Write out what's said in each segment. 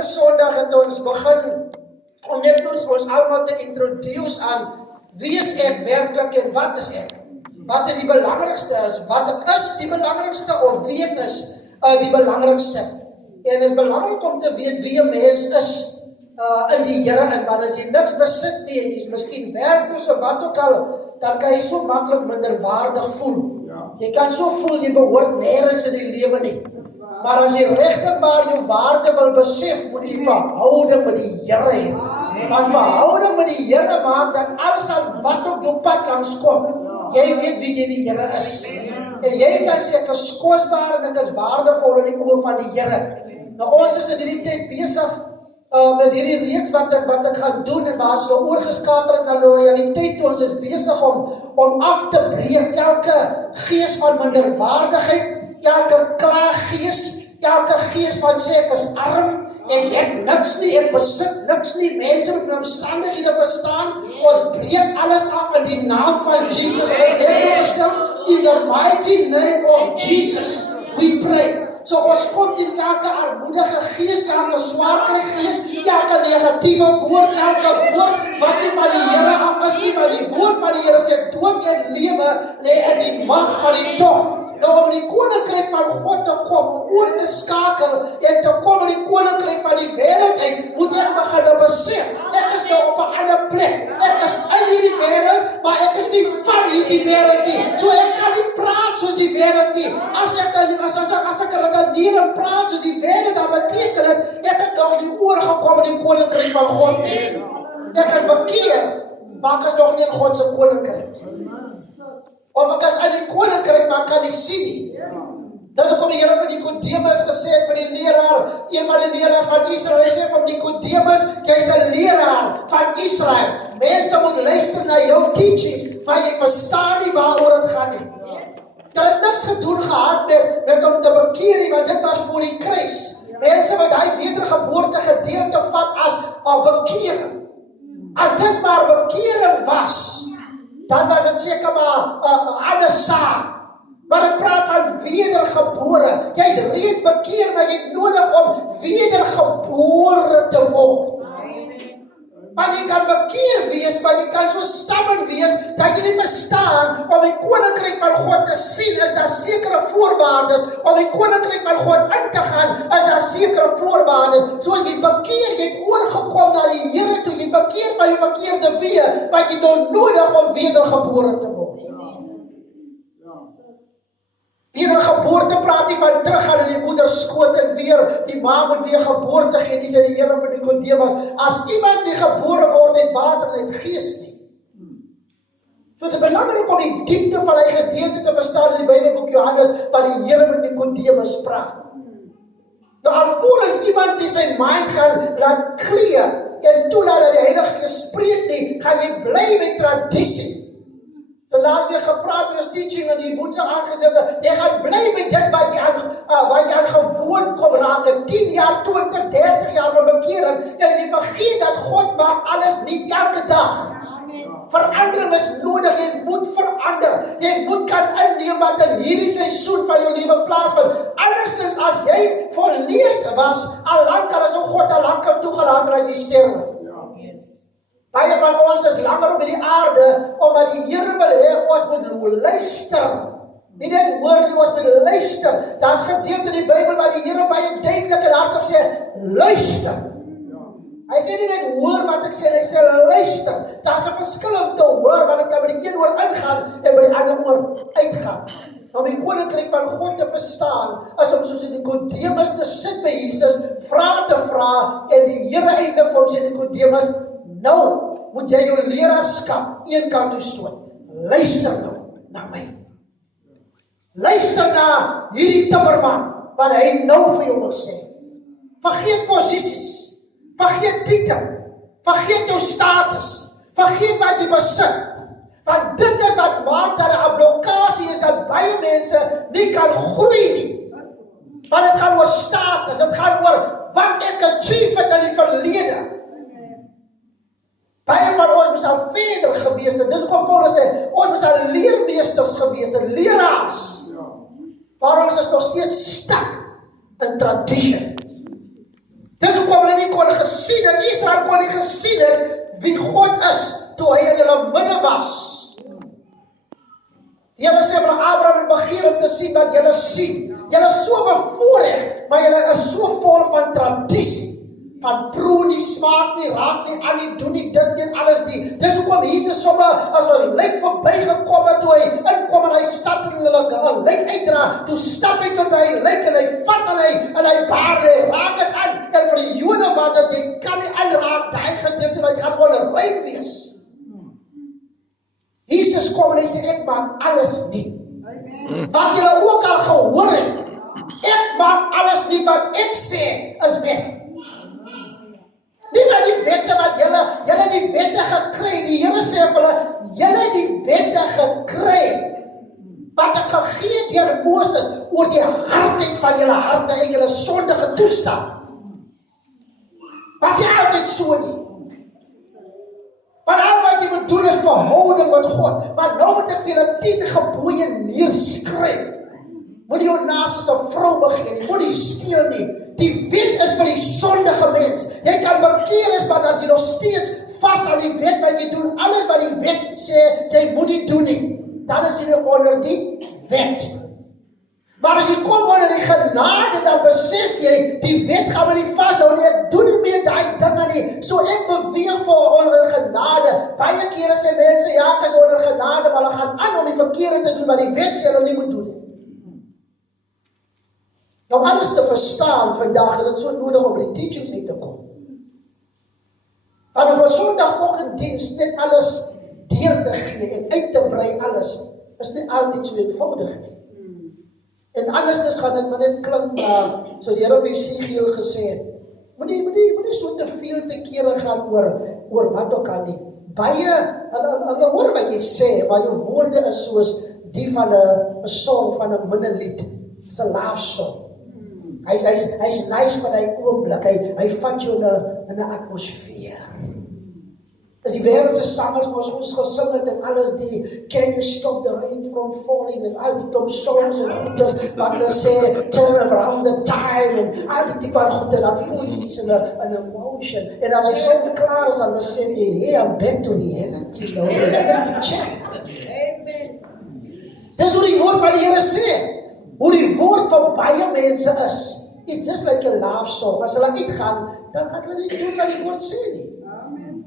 verlede Sondag het ons begin om net ons almal te introduce aan wie is ek werklik en wat is ek? Wat is die belangrikste is? Wat is die belangrikste of wie is die belangrikste? En het is belangrik om te weet wie 'n mens is in die Here, en want as jy niks besit nie, en jy is miskien werkloos of wat ook al, dan kan jy so maklik minderwaardig voel. Jy kan so voel, jy behoort nêrens in die lewe nie. Maar as jy regtig waar jou waarde wil besef, moet jy verhouding met die Here hê. Want verhouding met die Here maak dat alles aan wat op jou pad langs kom, jy weet wie jy die Here is. En jy kan sê, ek is kosbaar en ek is waardevol in die oë van die Here. Nou ons is in hierdie tyd besig met hierdie reeks wat ek gaan doen, en waar so oorgeskakel het na loyaliteit. Ons is besig om af te breek elke gees van minderwaardigheid, elke klaaggees, elke gees van sê ek is arm, en ek niks nie, ek besit niks nie, mense met omstandighede verstaan. Ons breek alles af in die naam van Jesus. In the mighty name of Jesus, we pray. So ons kom teen elke armoedige gees, elke swaarkry gees, elke negatiewe woord, elke woord wat nie van die Here af is nie, want die woord van die Here sê dood en lewe lê in die mag van die tong. Nou om die koninkryk van God te kom, om oor te skakel en te kom in die koninkryk van die wêreld uit, moet ek begin besef, ek is nou op 'n ander plek. Ek is in hierdie wêreld, maar ek is nie van hierdie wêreld nie. So ek kan nie praat soos die wêreld nie. As ek redeneer en praat soos die wêreld, dan beteken dit, ek het nog nie oorgekom in die koninkryk van God nie. Ek is bekeer, maar ek is nog nie in God se koninkryk. Of ek is in die koninkryk, maar ek kan nie sien nie. Dit is hoekom die Here vir Nikodemus gesê het, vir die leraar, een van die leraars van Israel, hy sê vir Nikodemus, jy's 'n leraar van Israel. Mense moet luister na jou teachings, maar jy verstaan nie waaroor dit gaan nie. Dit het niks gedoen gehad met om te bekeer nie, want dit was voor die kruis. Mense wat hy wedergeboorte gedeelte vat as 'n bekering. As dit maar bekering was, dan was het seker maar 'n ander saak. Maar ek praat van wedergebore. Jy is reeds bekeer, maar jy het nodig om wedergebore te word. Want jy kan bekeer wees, maar jy kan so stammend wees, dat jy nie verstaan, om die koninkryk van God te sien, is daar sekere voorwaardes, om die koninkryk van God in te gaan, is daar sekere voorwaardes. Soos jy bekeer, jy het oorgekom na die Here toe, jy bekeer van jou verkeerde weë, want jy het nodig om wedergebore te word. Wedergeboorte praat nie van teruggaan in die moeder skoot en weer, die ma moet weer geboorte gee, die sê die Here vir Nikodemus, as iemand nie gebore word uit water en uit gees nie. So dit is belangrik om die diepte van die gedeelte te verstaan in die Bybelboek Johannes, wat die Here met Nikodemus praat. Nou alvorens iemand die sy mind gaan laat klee, en toelaat dat die Heilige Gees spreek nie, gaan jy bly met tradisie. So laat jy gepraat met jou teaching en die woensdag aangedeelde, jy gaan bly met dit wat jy aan gewoon kom raak, 10 jaar, 20, 30 jaar van bekering, en jy vergeet dat God maak alles nie elke dag. Verandering is nodig, jy moet verander, jy moet kan inneem wat in hierdie seisoen van jou lewe plaasvind. Andersins as jy volleerd was, al is God al toegelaat dat jy sterwe. Baie van ons is langer op die aarde, omdat die Here wil hê ons moet luister. Nie net hoor nie, ons moet luister. Daar's gedeelte in die Bybel waar die Here baie duidelik en hardop sê, luister. Hy sê nie net hoor wat ek sê, hy sê luister. Daar's 'n verskil om te hoor, want ek kan by die een oor ingaan en by die ander oor uitgaan. Om die koninkryk van God te verstaan, is om soos Nikodemus te sit by Jesus, vrae te vra, en die Here eindelik vir hom sê, Nikodemus, nou moet jy jou leraarskap een kant toe stoot. Luister nou na my. Luister na hierdie timmerman, wat hy nou vir jou wil sê. Vergeet posisies, vergeet titel, vergeet jou status, vergeet wat jy besit. Want dit is wat maak dat 'n blokkade is, dat baie mense nie kan groei nie. Want dit gaan oor status, dit gaan oor wat ek achieve het in die verlede. Baie van ons moes al verder gewees het. Dit is wat Paulus sê, ons moes al leermeesters gewees het, leraars. Maar ons is nog steeds stuck in tradition. Dis hoekom hulle gesien het, Israel kon nie gesien het wie God is, toe hy in hulle midde was. Die Here sê vir Abraham en begeer om te sien wat julle sien. Julle is so bevoorreg, maar julle is so vol van tradisie. Van proe nie, smaak nie, raak nie, aan nie, doen nie, dit nie, alles nie. Dis hoekom Jesus sommer as 'n lijk verbygekom het, toe hy inkom in hy stad en hulle 'n lijk uitdra, toe stap hy tot by hy lijk en hy vat en hy baar hy raak dit aan. En vir die Jode was dit, jy kan nie aanraak, daai gedeelte, want jy gaan onrein wees. Jesus kom en hy sê, ek maak alles nie. Wat julle ook al gehoor het, ek maak alles nie, wat ek sê is wet. Nie dat die wette wat julle die wette gekry, die Here sê vir hulle, julle die wette gekry, wat ek gegee deur Moses, oor die hardheid van julle harte en julle sondige toestand. Was nie altyd so nie. Want al wat jy moet doen is verhouding met God, maar nou moet ek vir julle 10 gebooie neerskryf. Moet jy jou naaste 'n vrou begeer nie, moet jy steel nie. Die wet is vir die sondige mens. Jy kan bekeer is, maar as jy nog steeds vas aan die wet, wat jy doen, alles wat die wet sê, jy moet nie doen nie. Dan is jy nou onder die wet. Maar as jy kom onder die genade, dan besef jy, die wet gaan my nie vashou nie, ek doen nie meer die dinge nie. So ek beweeg voor onder genade. Baie kere sê mense, ja, ek is onder genade, maar hulle gaan aan om die verkeerde te doen, maar die wet sê hulle nie moet doen nie. Nou alles te verstaan vandag is dit so nodig om die teachings uit te kom. Want op 'n Sondagoggenddiens net alles deur te gee en uit te brei alles, is nie altyd so eenvoudig nie. En anders gaan dit maar net klink, so die Here vir Esegiel gesê het, moenie so te veel te kere gaan oor wat ook al nie. Baie, hulle hoor wat jy sê, maar jou woorde is soos die van 'n song, van 'n minnelied, is 'n love song. Hy's nice vir hy oomblik, hy vat jou in 'n atmosfeer. As die wêreldse sangers ons gesing het en alles die Can You Stop the Rain From Falling en al die top songs en goeders wat hulle sê, Turn Around the Time en al die tipe van goeders, dan voel jy iets in 'n emotion. En dan hy so klaar is, dan sê jy, hey, I'm back to reality, nou, check. Amen. Dis hoe die woord van die Here sê. Hoe die woord van baie mense is. It's just like a love song. As hulle uitgaan, dan gaan hulle nie doen wat die woord sê nie. Amen.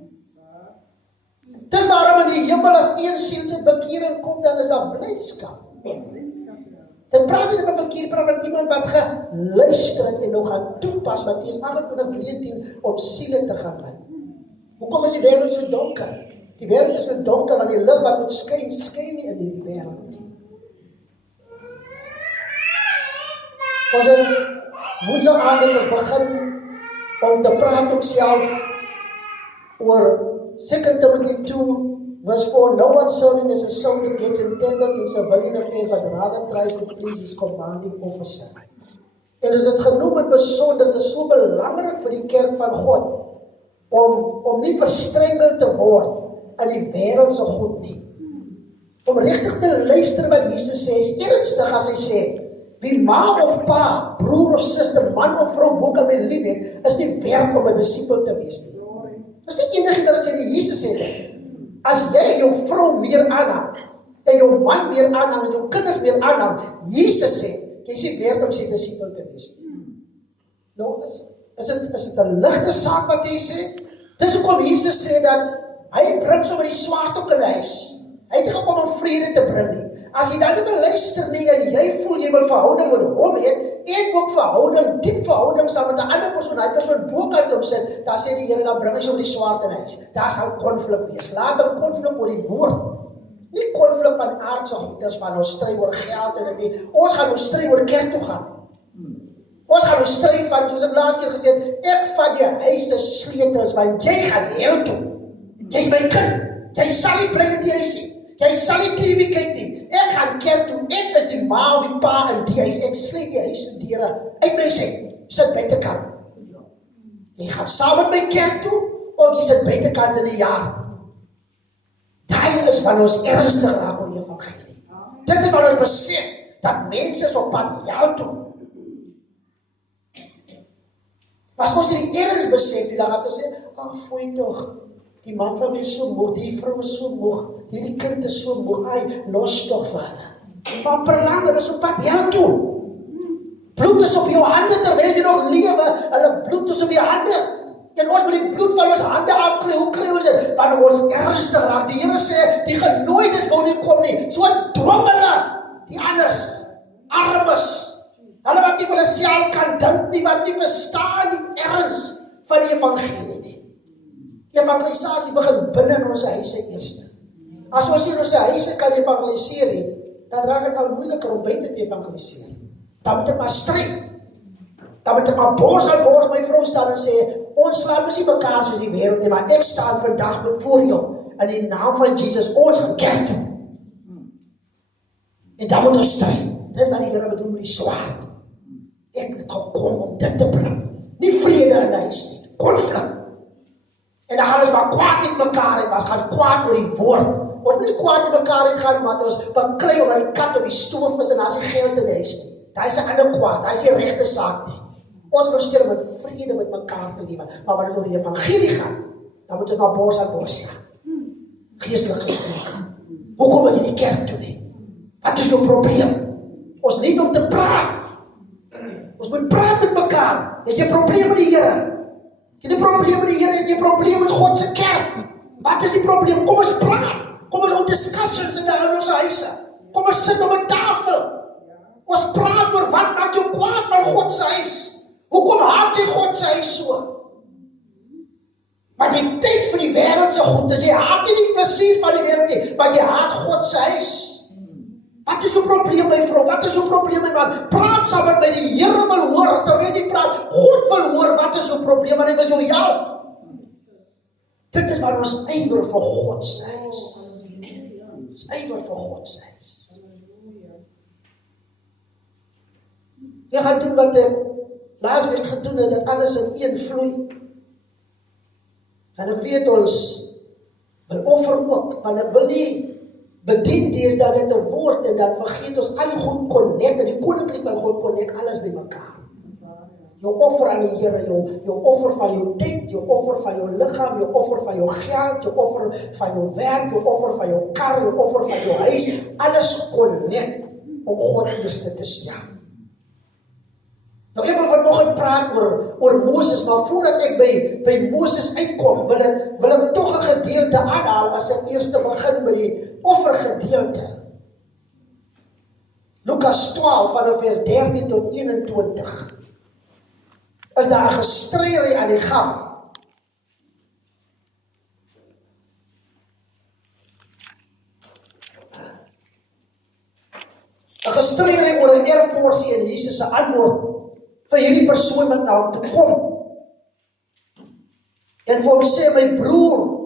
Dis waarom in die hemel as een siel tot bekering kom, dan is daar blydskap. Dan praat jy met 'n bekeer, met iemand wat geluister het en nou gaan toepas, wat is 28:14 om siele te gaan win. Hoekom is die wêreld so donker? Die wêreld is so donker, want die lig wat moet skyn, skyn nie in die wêreld nie. Ons het woensdag aand ons begin om te praat onsself oor 2 Timothy 2 verse 4, no one serving as a soldier gets entangled in civilian affairs, but rather tries to please his commanding officer. En is dit genoem het besonder, dit is so belangrik vir die kerk van God, om nie verstrengeld te word in die wêreldse goed nie. Om regtig te luister wat Jesus sê, is ernstig as hy sê, wie ma of pa, broer of suster, man of vrou boek aan my lief het, is nie werk om 'n disipel te wees nie. Dis nie enige dat sê die Jesus sê dit. As jy jou vrou meer aanhang, en jou man meer aanhang, en jou kinders meer aanhang, Jesus sê, jy sê werk om sy disipel te wees. Nou, is dit 'n ligte saak wat hy sê? Dis hoekom Jesus sê dat hy bring sommer die swaard ook in die huis. Hy het nie gekom om vrede te bring nie. As jy dan nie wil luister nie en jy voel jy wil verhouding met hom hê, en ook verhouding, diep verhouding saam met 'n ander persoon, hy persoon bokant hom sit, dan sê die Here, dan bring hy sommer die swaard in die huis. Daar sal konflik wees. Later konflik oor die woord. Nie konflik van aardse goeders, van ons stry oor geld en dit. Ons gaan ons stry oor kerk toe gaan. Ons gaan ons stry van, soos ek laas keer gesê het, ek vat die huis se sleutels, want jy gaan hel toe. Jy's my kind. Jy sal nie bly in die huis nie. Jy sal nie TV kyk nie. Ek gaan kerk toe. Ek is die ma of die pa in die huis. Ek sluit die huis se deure uit my sit buitekant. Jy gaan saam met my kerk toe, of jy sit buitekant in die jaar. Daai is wanneer ons ernstig raak oor die evangelie. Dit is wanneer ons besef dat mense is op pad jou toe. As ons die erns besef, dan gaan ons sê, ag, foei tog, die man van my is so moeg, die vrou is so moeg, hierdie kind is so moeg, hy, los toch vir hulle. Maar verlang, hulle is op pad hel toe. Bloed is op jou hande, terwyl jy nog lewe, hulle bloed is op jou hande. En ons moet die bloed van ons hande afkry, hoe kry ons dit? Wanneer ons ernstig raak, die Here sê, die genooides wil nie kom nie, so dwing hulle, die anders, armes, hulle wat nie vir hulle self kan dink nie, wat nie verstaan die erns van die evangelie nie. Evangelisasie begin binne in ons huise eerste. As ons in ons huise kan evangeliseer nie, dan raak het al moeiliker om buite te evangeliseer. Dan moet ek maar stryd. Dan moet ek maar bors aan bors my vrou staan en sê, ons slaan mos nie mekaar soos die wêreld nie, maar ek staan vandag voor jou, in die naam van Jesus, ons gaan kerk toe. En dan moet ons stryd. Dit is wat die Here bedoel met die swaard. Ek het gekom om dit te bring. Nie vrede in huis nie, konflik. En dan gaan ons maar kwaad met mekaar en ons gaan kwaad oor die woord. Ons nie kwaad met mekaar en gaan, maar ons beklei omdat die kat op die stoof is en daar is die geld in die huis nie. Daar is 'n ander kwaad, daar is die regte saak nie. Ons verstel met vrede met mekaar te lewe, maar wanneer het oor die evangelie gaan, dan moet dit maar bors aan bors staan. Geestelik gespreek. Hoekom moet jy die kerk toe nie? Wat is jou probleem? Ons niet om te praat. Ons moet praat met mekaar. Het jy probleem met die Here? Het jy probleem met die Here? Het jy probleem met God se kerk? Wat is die probleem? Kom ons praat. Kom ons hou discussions in ons huise. Kom ons sit op 'n tafel. Ons praat oor wat maak jou kwaad van God se huis. Hoekom haat jy God se huis so? Maar die tyd vir die wêreld se goed is, jy haat nie die plesier van die wêreld nie, maar jy haat God se huis. Wat is jou probleem, my vrou? Wat is jou probleem, my man? Praat saam met my, die Here wil hoor, terwyl jy praat, God wil hoor, wat is jou probleem, want hy wil jou help. Dit is waar ons ywer vir God se huis. Ons ywer vir God se huis. Jy gaan doen wat ek laasweek gedoen het, dat alles in een vloei. En dan weet ons, wil offer ook, want ek wil nie bedien is dat het 'n woord en dan vergeet ons al die goed connect, en die koninkryk van God connect alles by mekaar. Jou offer aan die Here, jou offer van jou tyd, jou offer van jou liggaam, jou offer van jou geld, jou offer van jou werk, jou offer van jou kar, jou offer van jou huis, alles connect om God eerste te stel. Nou ek wil vanoggend praat oor Moses, maar voordat ek by Moses uitkom, wil ek tog 'n gedeelte aanhaal as ek eers begin met die offergedeelte. Lukas 12 vanaf vers 13 tot 21. Is daar 'n gestrydery aan die gang. 'n Gestrydery oor 'n erfporsie en Jesus se antwoord vir hierdie persoon wat na hom toe kom. En vir hom sê, my broer,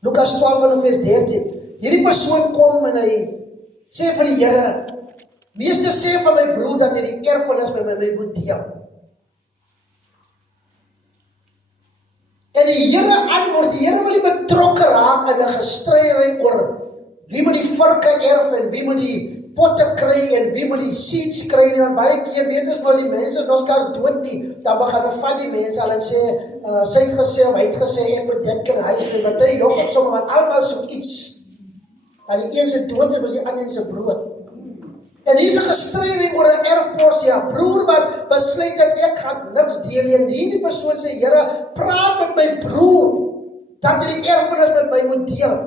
Lukas 12 vanaf vers 13, hierdie persoon kom en hy sê vir die Here, meester sê van my broer dat hy die erfenis met my moet deel. En die Here antwoord, die Here wil nie betrokke raak in 'n gestrydery oor wie moet die varke erf en wie moet die potte kry en wie moet die seeds kry nie, want baie keer weet ons maar die mense, ons kan dood nie, dan begin hulle van die mense al en sê, sy het gesê, of hy het gesê, ek moet dit kan hy, en wat hy jog op somme, want almal soek iets, en die een se dood en was die ander se brood. En hier is 'n gestrydery oor 'n erfporsie, 'n broer wat besluit dat ek gaan niks deel nie, en hierdie persoon sê, Here, praat met my broer, dat hy die erfenis met my moet deel.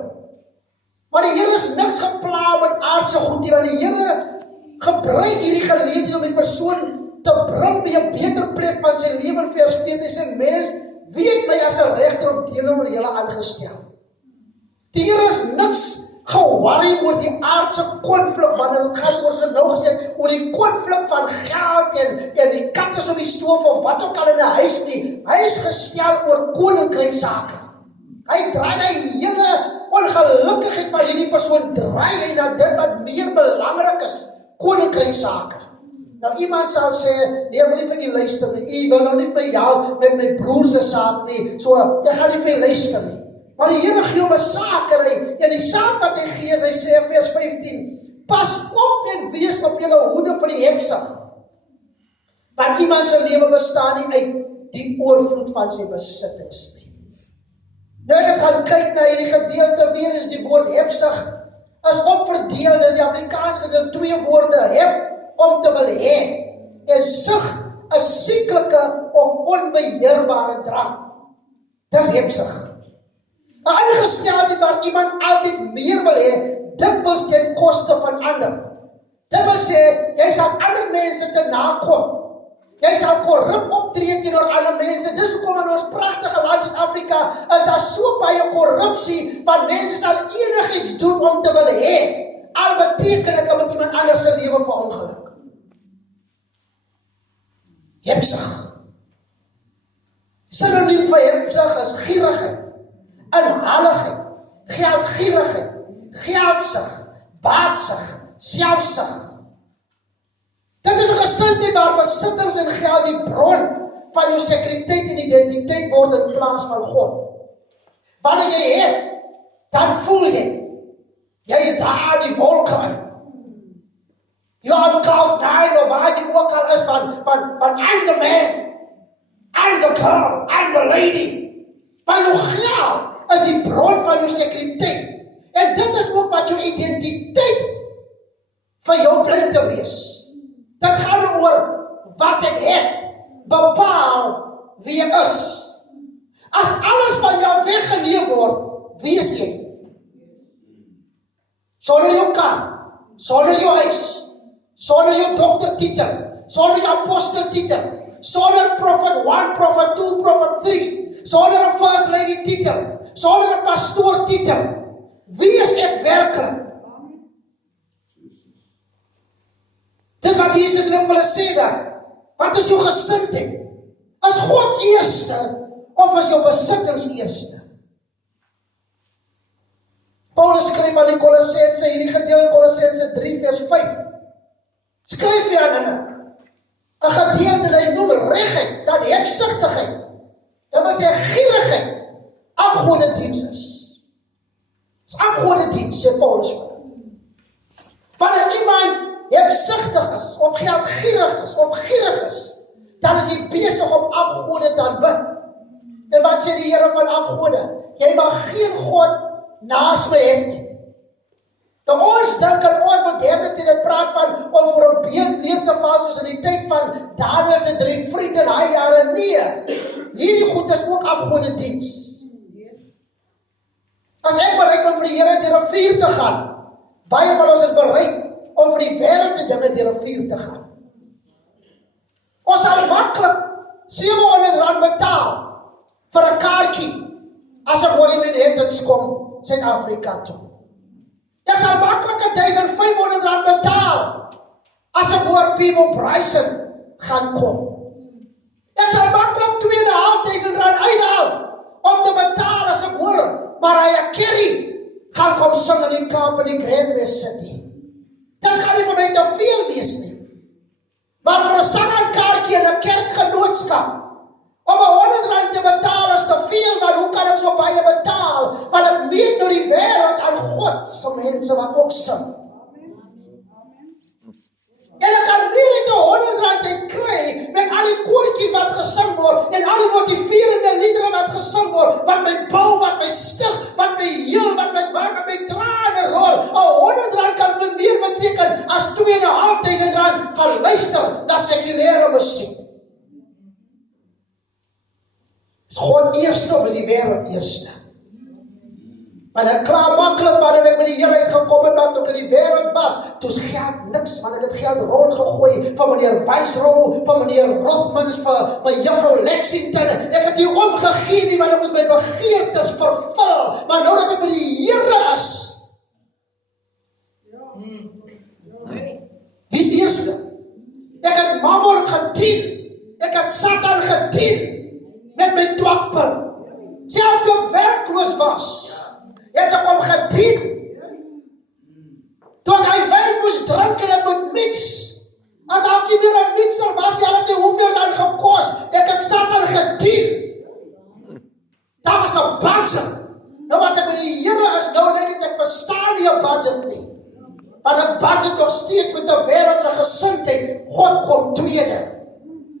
Maar die Here is niks gepla met aardse goed nie, want die Here gebruik hierdie geleentheid om die persoon te bring by 'n beter plek van sy lewe. Vers 14 sê, mens weet my as 'n regter of deler oor julle aangestel. Die Here is niks geworry oor die aardse konflik, wanneer het gaan oor, so nou gesê, oor die konflik van geld en die kat is op die stoof of wat ook al in 'n huis nie. Hy is gestel oor koninkryk sake. Hy draai die hele ongelukkigheid van hierdie persoon, draai hy na dit wat meer belangrik is, koninkryk sake. Nou iemand sal sê, nee, ek wil nie vir u luister nie, u wil nou nie vir my help met my broer se saak nie, so ek gaan nie vir u luister nie. Maar die Here gee hom 'n saak en die saak wat hy gee, hy sê vers 15, pas op en wees op julle hoede vir die hebsug. Want iemand se lewe bestaan nie uit die oorvloed van sy besittings nie. Nou ek gaan kyk na hierdie gedeelte weer eens, die woord hebsug is opverdeel, dis die Afrikaans gedeelte 2 woorde, heb om te wil hê, en sug is sieklike of onbeheerbare drang. Dis hebsug. 'n ingesteldheid waar iemand altyd meer wil hê, dikwels ten koste van ander. Dit wil sê, jy sal ander mense te nakom. Jy sal korrup optree teenoor ander mense. Dis hoekom in ons pragtige land Suid-Afrika is daar so baie korrupsie, van mense sal enigiets doen om te wil hê, al beteken dit om iemand anders se lewe verongeluk. Hebsug. Sinoniem vir hebsug is gierigheid, inhaligheid, geldgierigheid, geldsug, baatsug, selfsug. Dit is 'n gesindheid waar besittings en geld die bron van jou sekuriteit en identiteit word in plaas van God. Wanneer jy het, dan voel jy is daar in die wolke in. Jy on cloud 9 of waar jy ook al is van I'm the man, I'm the girl, I'm the lady. Maar jou geld is die bron van jou sekuriteit. En dit is ook wat jou identiteit vir jou blind te wees. Dit gaan oor wat ek het, bepaal wie ek is. As alles van jou weggeneem word, wie is jy? Sonder jou kar, sonder jou huis, sonder jou doktertitel, sonder jou aposteltitel, sonder prophet 1, prophet 2, prophet 3, sonder 'n first lady titel, sonder 'n pastoor titel. Wie is ek werklik? Dis wat Jesus wil hulle sê daar. Wat is jou gesindheid? Is God eerste of is jou besittings eerste? Paulus skryf aan die Kolossense, hierdie gedeelte Kolossense 3 vers 5. Skryf hy aan hulle. 'n gedeelte hy noem regheid, dan hebsugtigheid. Dit was sy gierigheid, afgodediens is. Dis afgodediens, sê Paulus vir hulle. Wanneer iemand hebsugtig is, of geldgierig is, of gierig is, dan is hy besig om afgode te aanbid. En wat sê die Here van afgode? Jy mag geen God naas my hê nie. Dan ons dink in ons moderne tyd praat van om voor 'n beeld neer te val, soos in die tyd van Daniël se 3 vriende in daai jare. Nee, hierdie goed is ook afgodediens. As ek bereid om vir die Here deur 'n vuur te gaan, baie van ons is bereid om vir die wêreldse dinge deur 'n vuur te gaan. Ons sal maklik R700 betaal vir 'n kaartjie as ek oor die Manhattans kom, Suid-Afrika toe. Ek sal maklik R1,500 betaal as ek oor People Bryson gaan kom. Ek sal maklik R2,500 uithaal om te betaal as ek hoor Mariah Carey gaan kom sing in die Kaap in die Grand West City. Dit gaan nie vir my te veel wees nie. Maar vir 'n sangkaartjie in 'n kerkgenootskap, om R100 te betaal is te veel, maar hoe kan ek so baie betaal? Want ek meet door die wêreld aan God se mense wat ook sing. En ek kan nie net R100 kry met al die koortjies wat gesing word en al die motiverende liedere wat gesing word, wat my bou, wat my stig, wat my heel, wat my maak, wat my trane rol. R100 kan vir meer beteken as R2,500 van luister na sekulêre musiek. Is God eerste of is die wêreld eerste? Maar ek klaar maklik wanneer ek met die Here uitgekom het, maar toe ek in die wêreld was, toe is geld niks, want ek het geld rondgegooi van meneer Weisrol, van meneer Rogmans, vir my juffrou Lexington. Ek het nie omgegee nie, want ek moet my begeertes vervul. Maar nou dat ek met die Here is, wie is die eerste? Ek het Mammon gedien, ek het Satan gedien, met my twakpil. Selfs toe ek werkloos was, het ek hom gedien. Toe ek hy wyn moes drink en ek moet mix. As ek nie meer 'n mixer was, jy het hoeveel dan gekos. Ek het Satan gedien. Dat was 'n budget. Nou wat ek met die Here is, nou denk ek verstaan nie 'n budget nie. Want 'n budget nog steeds met 'n wêreldse gesindheid, God kom tweede.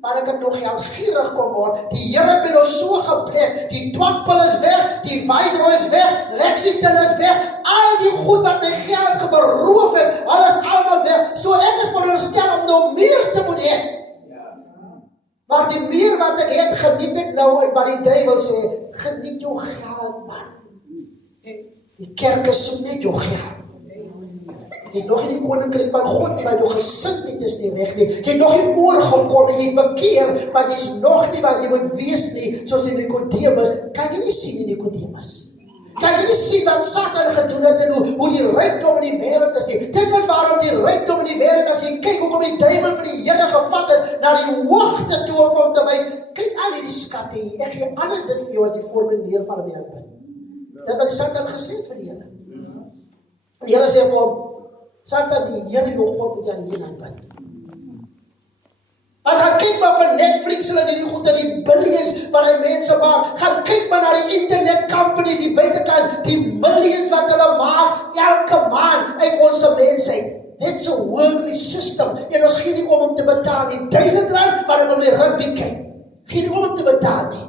maar ek het nog geldgierig kom word. Die Here het my nou so gebless, die dwakpil is weg, die Viceroy is weg, Lexington is weg, al die goed wat my geld geberoof het, alles allemaal weg, so ek is veronderstel om nou meer te moet hê. Maar die meer wat ek het, geniet ek nou, en wat die duivel sê, geniet jou geld, man. Die kerk is so net jou geld. Jy is nog in die koninkryk van God nie, want jou gesin nie is nie weg nie. Jy het nog nie oorgekom en jy het bekeer, maar jy is nog nie wat jy moet wees nie, soos in Nicodemus. Kan jy nie sien in Nicodemus? Kan jy nie sien wat Satan gedoen het en hoe die rykdom in die wêreld is nie? Dit was waarom die rykdom in die wêreld, as jy kyk hoekom die duiwel vir die Here gevat het, na die hoogte toe om hom te wys, kyk al die skatte hier, ek gee alles dit vir jou as jy voor my neerval mee aanbid. Dit wat die Satan gesê het vir die Here. En die Here sê vir hom, Satan, die Here jou God moet jy alleen aanbid. En gaan kyk maar van Netflix en die goed en die billions wat die mense maak. Gaan kyk maar na die internet companies die buitekant, die millions wat hulle maak elke maand uit ons mensheid. That's a worldly system. En ons gee nie om te betaal nie. R1000 wat ek om die rugby kyk. Gee nie om te betaal nie.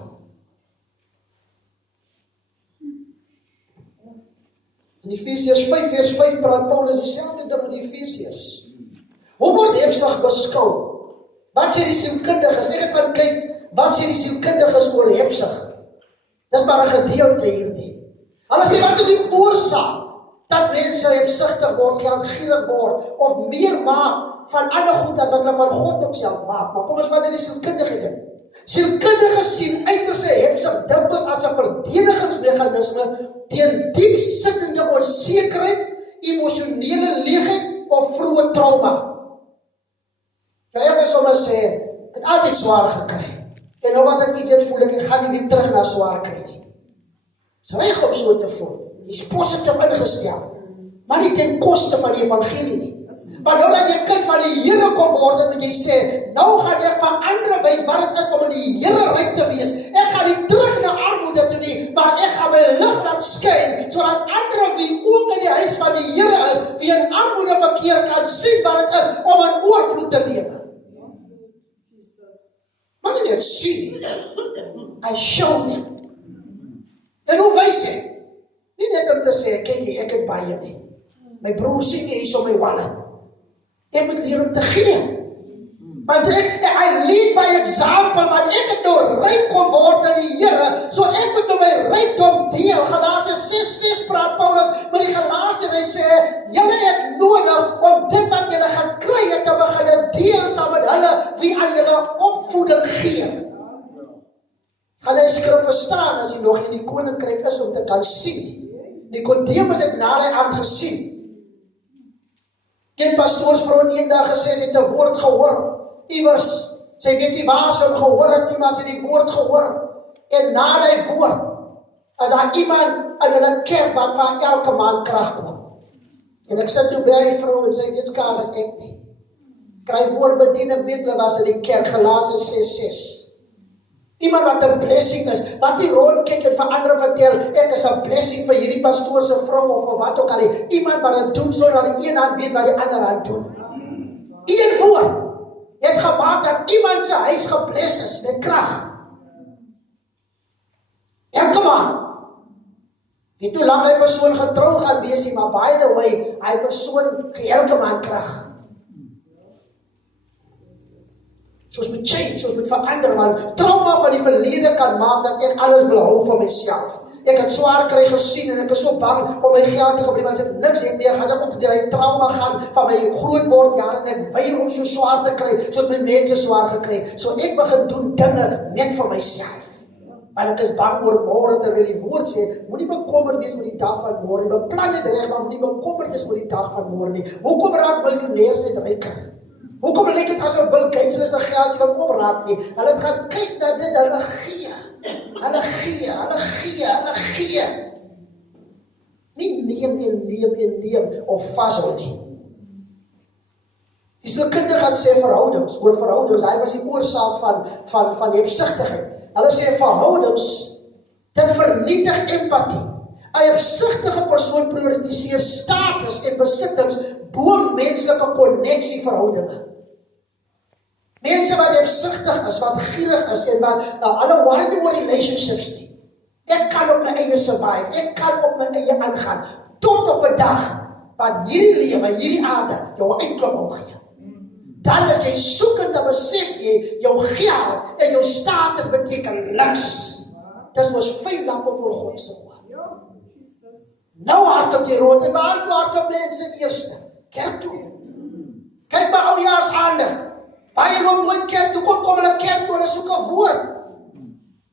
In Efesiërs 5 vers 5 praat Paulus dieselfde ding met die Efesiërs. Hoe word hebsug beskou? Wat sê die sielkundiges? Ek kan kyk, wat sê die sielkundiges oor hebsug? Dis maar 'n gedeelte hierdie. Hulle sê wat is die oorsaak dat mense hebsugtig word, geldgierig word, of meer maak van ander goed as wat hulle van God ook self maak. Maar kom ons vat dit die sielkundige in. Sielkundiges sien uiterse hebsug dikwels as 'n verdedigingsmeganisme teen diep sittende onsekerheid, emosionele leegheid of vroeë trauma. Ek wil sommer sê, ek het altyd swaar gekry. En nou wat ek iets voel, ek gaan nie weer terug na swaar kry nie. Dis reg om so te voel. Jy is positief ingestel, maar nie ten koste van die evangelie nie. Maar nou dat jy kind van die Here kom word, moet jy sê, nou gaan ek van ander wys wat dit is om in die Here ryk te wees. Ek gaan nie terug na armoede toe nie, maar ek gaan my lig laat skyn, sodat ander wie ook in die huis van die Here is, wie in armoede verkeer kan sien wat dit is om in oorvloed te lewe. Maar nie net sien nie, I show them. En hoe wys ek? Nie net om te sê, kyk jy, ek het baie nie. My broer sien jy hier op my wallet. Ek moet leer om te gee. Want I lead by example, want ek het nou ryk kom word aan die Here, so ek moet nou my rykdom deel. Galasiërs 6:6 praat Paulus met die Galasiërs, hy sê, julle het nodig om dit wat julle gekry het te begin deel saam met hulle wie aan julle opvoeding gee. Gaan hy skrif verstaan as hy nog in die koninkryk is om te kan sien. Nicodemus het na hy aangesien. Een pastoorsvrou eendag gesê, sy het 'n woord gehoor, iewers, sy weet nie waar sy hom gehoor het nie, maar sy het die woord gehoor, en na die woord, as daar iemand in hulle kerk wat van elke maand krag kom, en ek sit toe by die vrou, en sy weet skaars as ek nie, kry woordbediening, weet hulle was in die kerk, Galasiërs 6:6, iemand wat 'n blessing is, wat die rol kyk en vir ander vertel, ek is 'n blessing vir hierdie pastoor se vrou of vir wat ook al, iemand wat dit doen sodat die een hand weet wat die ander hand doen. Een woord het gemaak dat iemand se huis gebless is met krag. Elke man. Weet hoe lang hy persoon getrou gaan wees, maar by the way, hy persoon gee elke man krag. Soos met change, soos met verander, want trauma van die verlede kan maak dat ek alles wil hou van myself. Ek het swaar kry gesien en ek is so bang om my geld te gebruik, want as ek niks het meer, gaan ek op die trauma gaan van my groot word jare en ek weier om so swaar te kry, soos my mense swaar gekry. So ek begin doen dinge net vir myself. Maar ek is bang oor môre, terwyl die woord sê, moenie bekommerd wees oor die dag van môre nie. Beplan dit reg, maar moenie bekommerd wees oor die dag van môre nie. Hoekom raak miljonêers net ryker? Hoekom lyk dit asof Bill Gates hulle se geldjie wat opraak nie? Hulle gaan kyk na dit, hulle gee. Hulle gee. Nie neem of vashou nie. Die sielkundige gaan sê verhoudings, oor verhoudings, hy was die oorsaak van die hebsugtigheid. Hulle sê verhoudings, dit vernietig empatie. 'n Hebsugtige persoon prioritiseer status en besittings bo menslike konneksieverhoudinge. Mense wat hebsugtig is, gierig is en wat hulle worry nie oor relationships nie. Ek kan op my eie survive, ek kan op my eie aangaan, tot op 'n dag, wat hierdie lewe, hierdie aarde, jou uitkom opgee. Dan as jy soekend, dan besef jy, jou geld en jou status beteken niks. Dit was veel lampe voor God se oë. Nou hardop die rood, en waar toe hardop mense eerste? Kerk toe. Kyk maar oujaarsaande. Baie loop nooit kerk toe, kom hulle kerk toe, hulle soek 'n woord.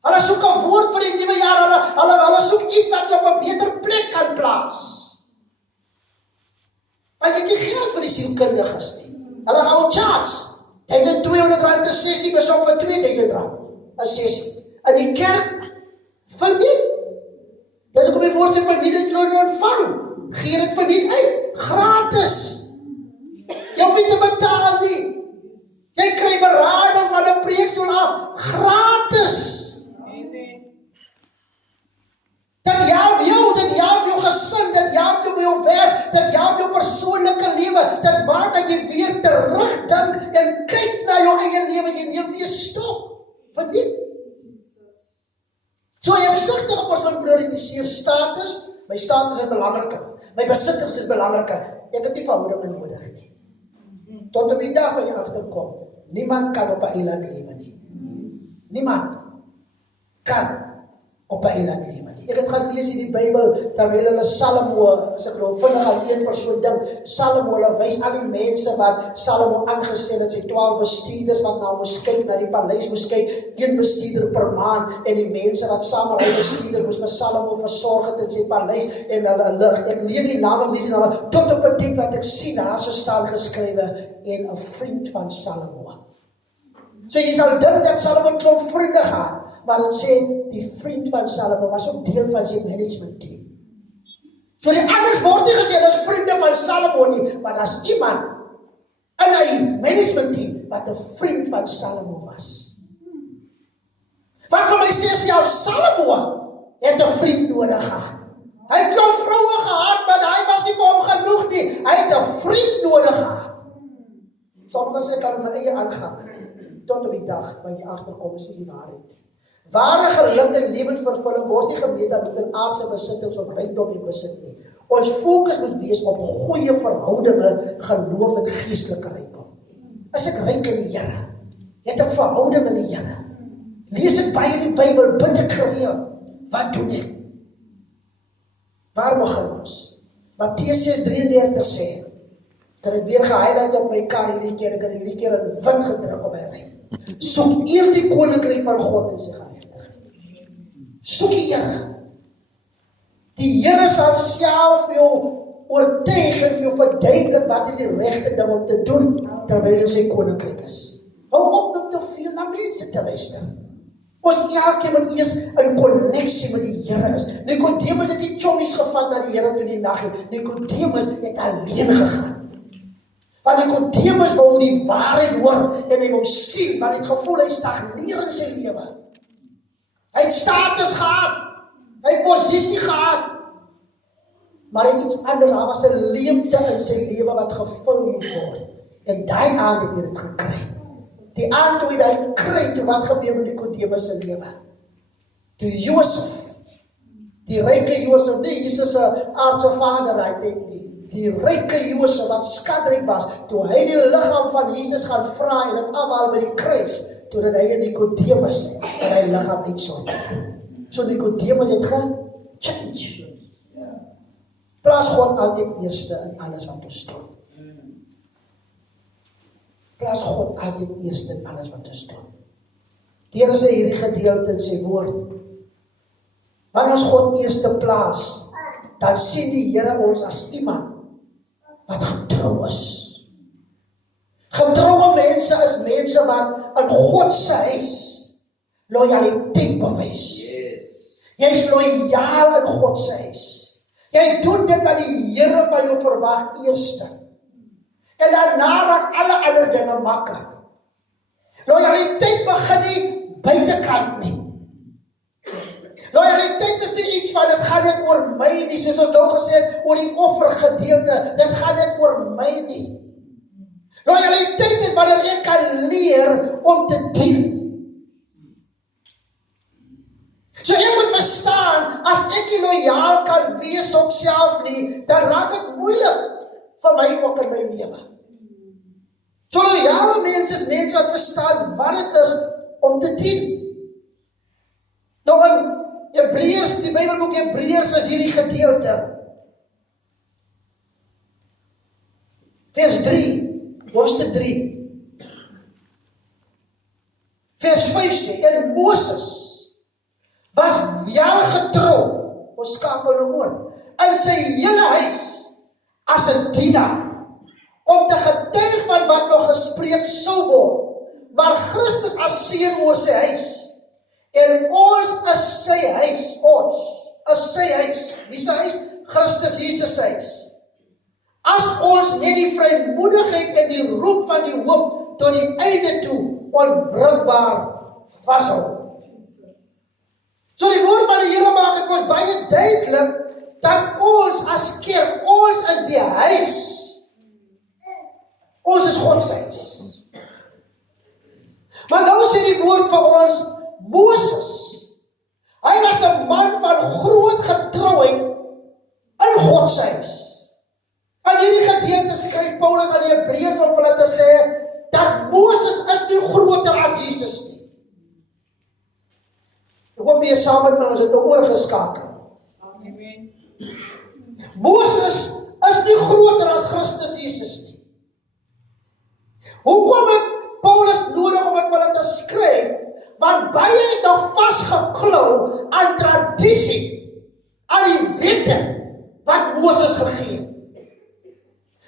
Hulle soek 'n woord vir die nuwe jaar, hulle soek iets wat hulle op 'n beter plek kan plaas. Maar jy het nie geld vir die sielkundiges nie. Hulle gaan op charts. R1,200 'n sessie, besom vir R2,000 'n sessie. In die kerk, verniet. Dit is om die woord sê, verniet het jy ontvang. Gee dit verniet uit. Gratis. Jy hoef nie te betaal nie. Jy kry berading van 'n preekstoel af. Gratis. Dit help jou gesin, dit help jou by jou werk, dit help jou persoonlike lewe, dit maak dat jy weer terugdink en kyk na jou eie lewe, jy neem nie stop, verdiep. So jy besigtige persoon prioritiseer status, my status is belangriker, my besittings is belangriker, ek het nie verhoudinge nodig nie. Tot op die dag waar jy agterkom, niemand kan op 'n eiland lewe nie. Niemand kan op 'n eiland lewe nie. Ek het gaan lees in die Bybel, terwyl hulle Salomo, as ek nou vinnig aan een persoon dink, Salomo, hulle wys al die mense wat Salomo aangestel het, sy 12 bestuurders wat nou moes kyk, na die paleis moes kyk, 1 bestuurder per maand, en die mense wat saam met hy bestuurder moes vir Salomo versorg het in sy paleis, en hulle, ek lees die name, tot op 'n tyd wat ek sien, daar so staan geskrywe, en 'n vriend van Salomo. So jy sal dink dat Salomo klomp vriende gehad, maar het sê, die vriend van Salomo was ook deel van sy management team. So die anders word nie gesê, dat is vriende van Salomo nie, maar dat is iemand in hy management team, wat 'n vriend van Salomo was. Wat vir my sê, self Salomo het 'n vriend nodig gehad. Hy het klomp vroue gehad, maar hy was nie vir hom genoeg nie, hy het 'n vriend nodig gehad. Sommige sê, kan my eie aangaan, tot op die dag, wat jy agterkom, is die waarheid. Ware geluk en lewensvervulling word nie gemeet aan hoeveel aardse besittings of rykdom jy besit nie. Ons fokus moet wees op goeie verhoudinge, geloof en geestelike rykdom. As ek ryk in die Here, het ek verhouding in die Here. Lees ek baie die Bybel, bid ek gereeld. Wat doen ek? Waar begin ons? Matteus 6:33 sê, dat ek weer gehighlight op my kar hierdie keer, ek het hierdie keer in wind gedruk op my ry. Soek eers die koninkryk van God en sy geregtigheid. Soek die Here. Die Here sal self vir jou oortuig en vir jou verduidelik wat is die regte ding om te doen terwyl jy sy koninkryk is. Hou op om te veel na mense te luister. Ons elkeen moet eers in konneksie met die Here is. Nikodemus het die chommies gevat na die Here toe die nag het. Nikodemus het alleen gegaan. Want Nikodemus wou die waarheid hoor en hy wou sien, maar hy het gevoel hy stagneer in sy lewe. Hy het status gehad, hy het posisie gehad, maar hy het iets anders, daar was 'n leemte in sy lewe wat gevul moet word. En daai aand het hy dit gekry. Die aand toe hy kry, toe wat gebeur met Nikodemus se lewe? Toe Josef, die ryke Josef, nie Jesus se aardse vader, hy dink nie. Die ryke Josef wat skatryk was, toe hy die liggaam van Jesus gaan vra en dit afhaal by die kruis, toe dat hy en Nikodemus en hy liggaam uitsorteer. So Nikodemus het ge-change. Plaas God altyd eerste in alles wat ons doen. Plaas God altyd eerste in alles wat ons doen. Die Here sê hierdie gedeelte in sy woord. Wanneer ons God eerste plaas, dan sien die Here ons as iemand wat getrou is. Getroue mense is mense wat in God se huis loyaliteit bewys. Jy is loyaal in God se huis. Jy doen dit wat die Here van jou verwag eerste. En daarna raak alle ander dinge maklik. Loyaliteit begin nie buitekant nie. Loyaliteit is nie iets van, dit gaan net oor my nie, soos ons nou gesê het, oor die offergedeelte, dit gaan net oor my nie. Loyaliteit is wanneer ek kan leer om te dien. verstaan, as ek nie loyaal kan wees op self nie, dan raak dit moeilik vir my ook in my lewe. So loyale mense is mense wat verstaan wat dit is om te dien. Nou in Hebreërs, die Bybelboek Hebreërs is hierdie gedeelte. Vers 3, hoofstuk 3. Vers 5 sê, en Moses was wel getrou, ons skakel nou oor, in sy hele huis, as 'n dienaar, om te getuig van wat nog gespreek sou word, maar Christus as seun oor sy huis, en ons is sy huis, ons is sy huis, wie sy huis? Christus Jesus sy huis. As ons net die vrymoedigheid en die roep van die hoop tot die einde toe onwrikbaar vashou. So die woord van die Here maak het vir ons baie duidelik dat ons as kerk, ons is die huis. Ons is God se huis. Maar nou sê die woord vir ons, Moses, hy was 'n man van groot getrouheid in God se huis. In hierdie gedeelte skryf Paulus aan die Hebreërs om vir hulle te sê, dat Moses is nie groter as Jesus nie. Ek hoop jy saam met my, ons het nou oorgeskakel. Amen. Moses is nie groter as Christus Jesus nie. Hoekom het Paulus nodig om dit vir hulle te skryf? Want baie het nog vasgeklou aan tradisie, aan die wette wat Moses gegee het.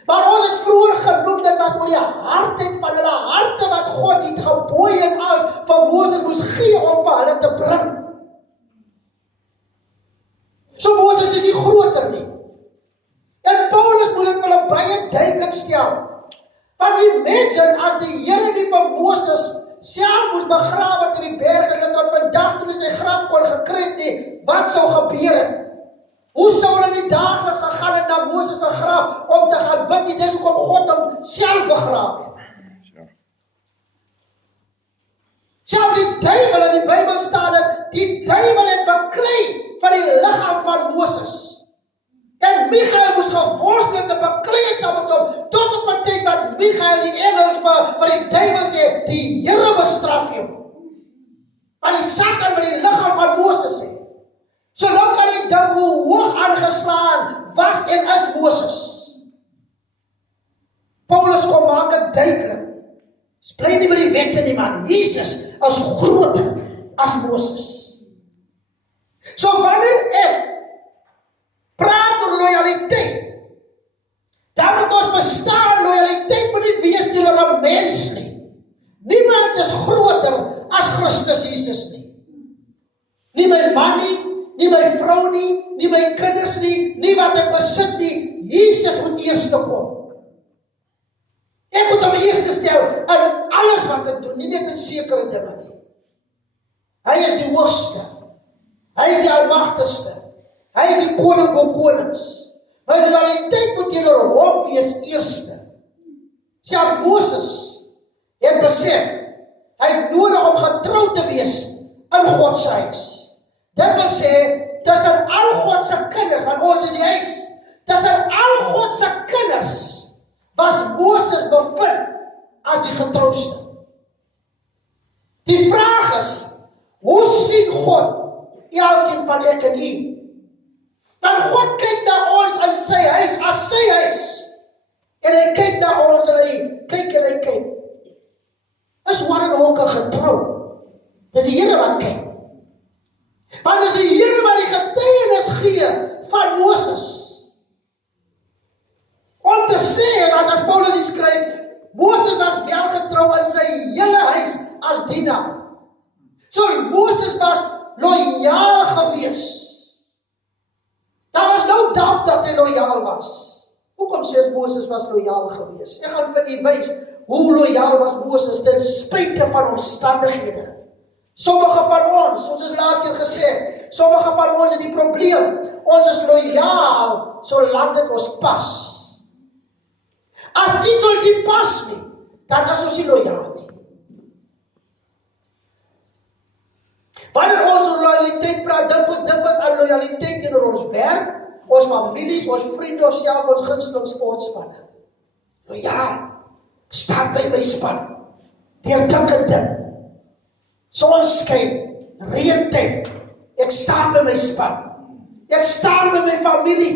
Maar ons het vroeër genoem, dit was oor die hardheid van hulle harte wat God die gebooie en alles van Moses moes gee om vir hulle te bring. So Moses is nie groter nie. En Paulus moet dit vir hulle baie duidelik stel. Want imagine as die Here nie van Moses self moes begrawe in die berg en tot vandag toe sy graf kon gekry het nie, wat sou gebeur het? Hoe sou hulle nie daagliks gegaan het na Moses se graf om te gaan bid nie, dis hoekom God hom self begrawe het. Self die duiwel in die Bybel staan dat die duiwel het beklei van die liggaam van Moses. En Michael moes geworstel te beklei het saam met hom, tot op 'n tyd wat Michael die engels vir die duiwel sê, die Here bestraf jou. Want die Satan wil die liggaam van Moses sê. So nou kan ek dink hoe hoog aangeslaan was en is Moses. Paulus kom maak dit duidelik. Bly nie by die wette nie, man. Jesus is groter as Moses. So wanneer ek praat oor loyaliteit, dan moet ons bestaan, loyaliteit moet nie wees teenoor 'n mens nie. Niemand is groter as Christus Jesus nie. Nie my man nie my vrou nie my kinders nie wat ek besit nie. Jesus moet eerste kom. Ek moet hom eerste stel in alles wat ek doen, nie net in sekere dinge nie. Hy is die hoogste. Hy is die almagtigste. Hy is die koning van konings. My loyaliteit moet teenoor hom wees eerste. Self Moses het besef, hy het nodig om getrou te wees in God se huis. Dit wil sê, tussen al God se kinders, want ons is die huis, tussen al God se kinders was Moses bevind as die getrouste. Die vraag is, hoe sien God elkeen van ek en u? Want God kyk na ons in sy huis as sy huis. En hy kyk na ons en hy kyk. Is Warren Honke getrou? Dis die Here wat kyk. Want dis die Here wat die getuienis gee van Moses. Om te sê, want as Paulus die skryf, Moses was wel getrou in sy hele huis as dienaar. So Moses was loyaal gewees. Daar was no doubt dat hy loyaal was. Hoekom sê Moses was loyaal gewees? Ek gaan vir u wys hoe loyaal was Moses ten spyte van omstandighede. Sommige van ons is laas keer gesê, sommige van ons het die probleem, ons is loyaal solank dit ons pas. As iets ons nie pas nie, dan is ons nie loyaal nie. Wanneer ons oor loyaliteit praat, dink ons loyaliteit teenoor ons werk, ons families, ons vriende, of self ons gunsteling sportspanne. Loyaal, staan by my span, deur dik en dun, son skyn, reëntyd, ek staan by my span, ek staan by my familie,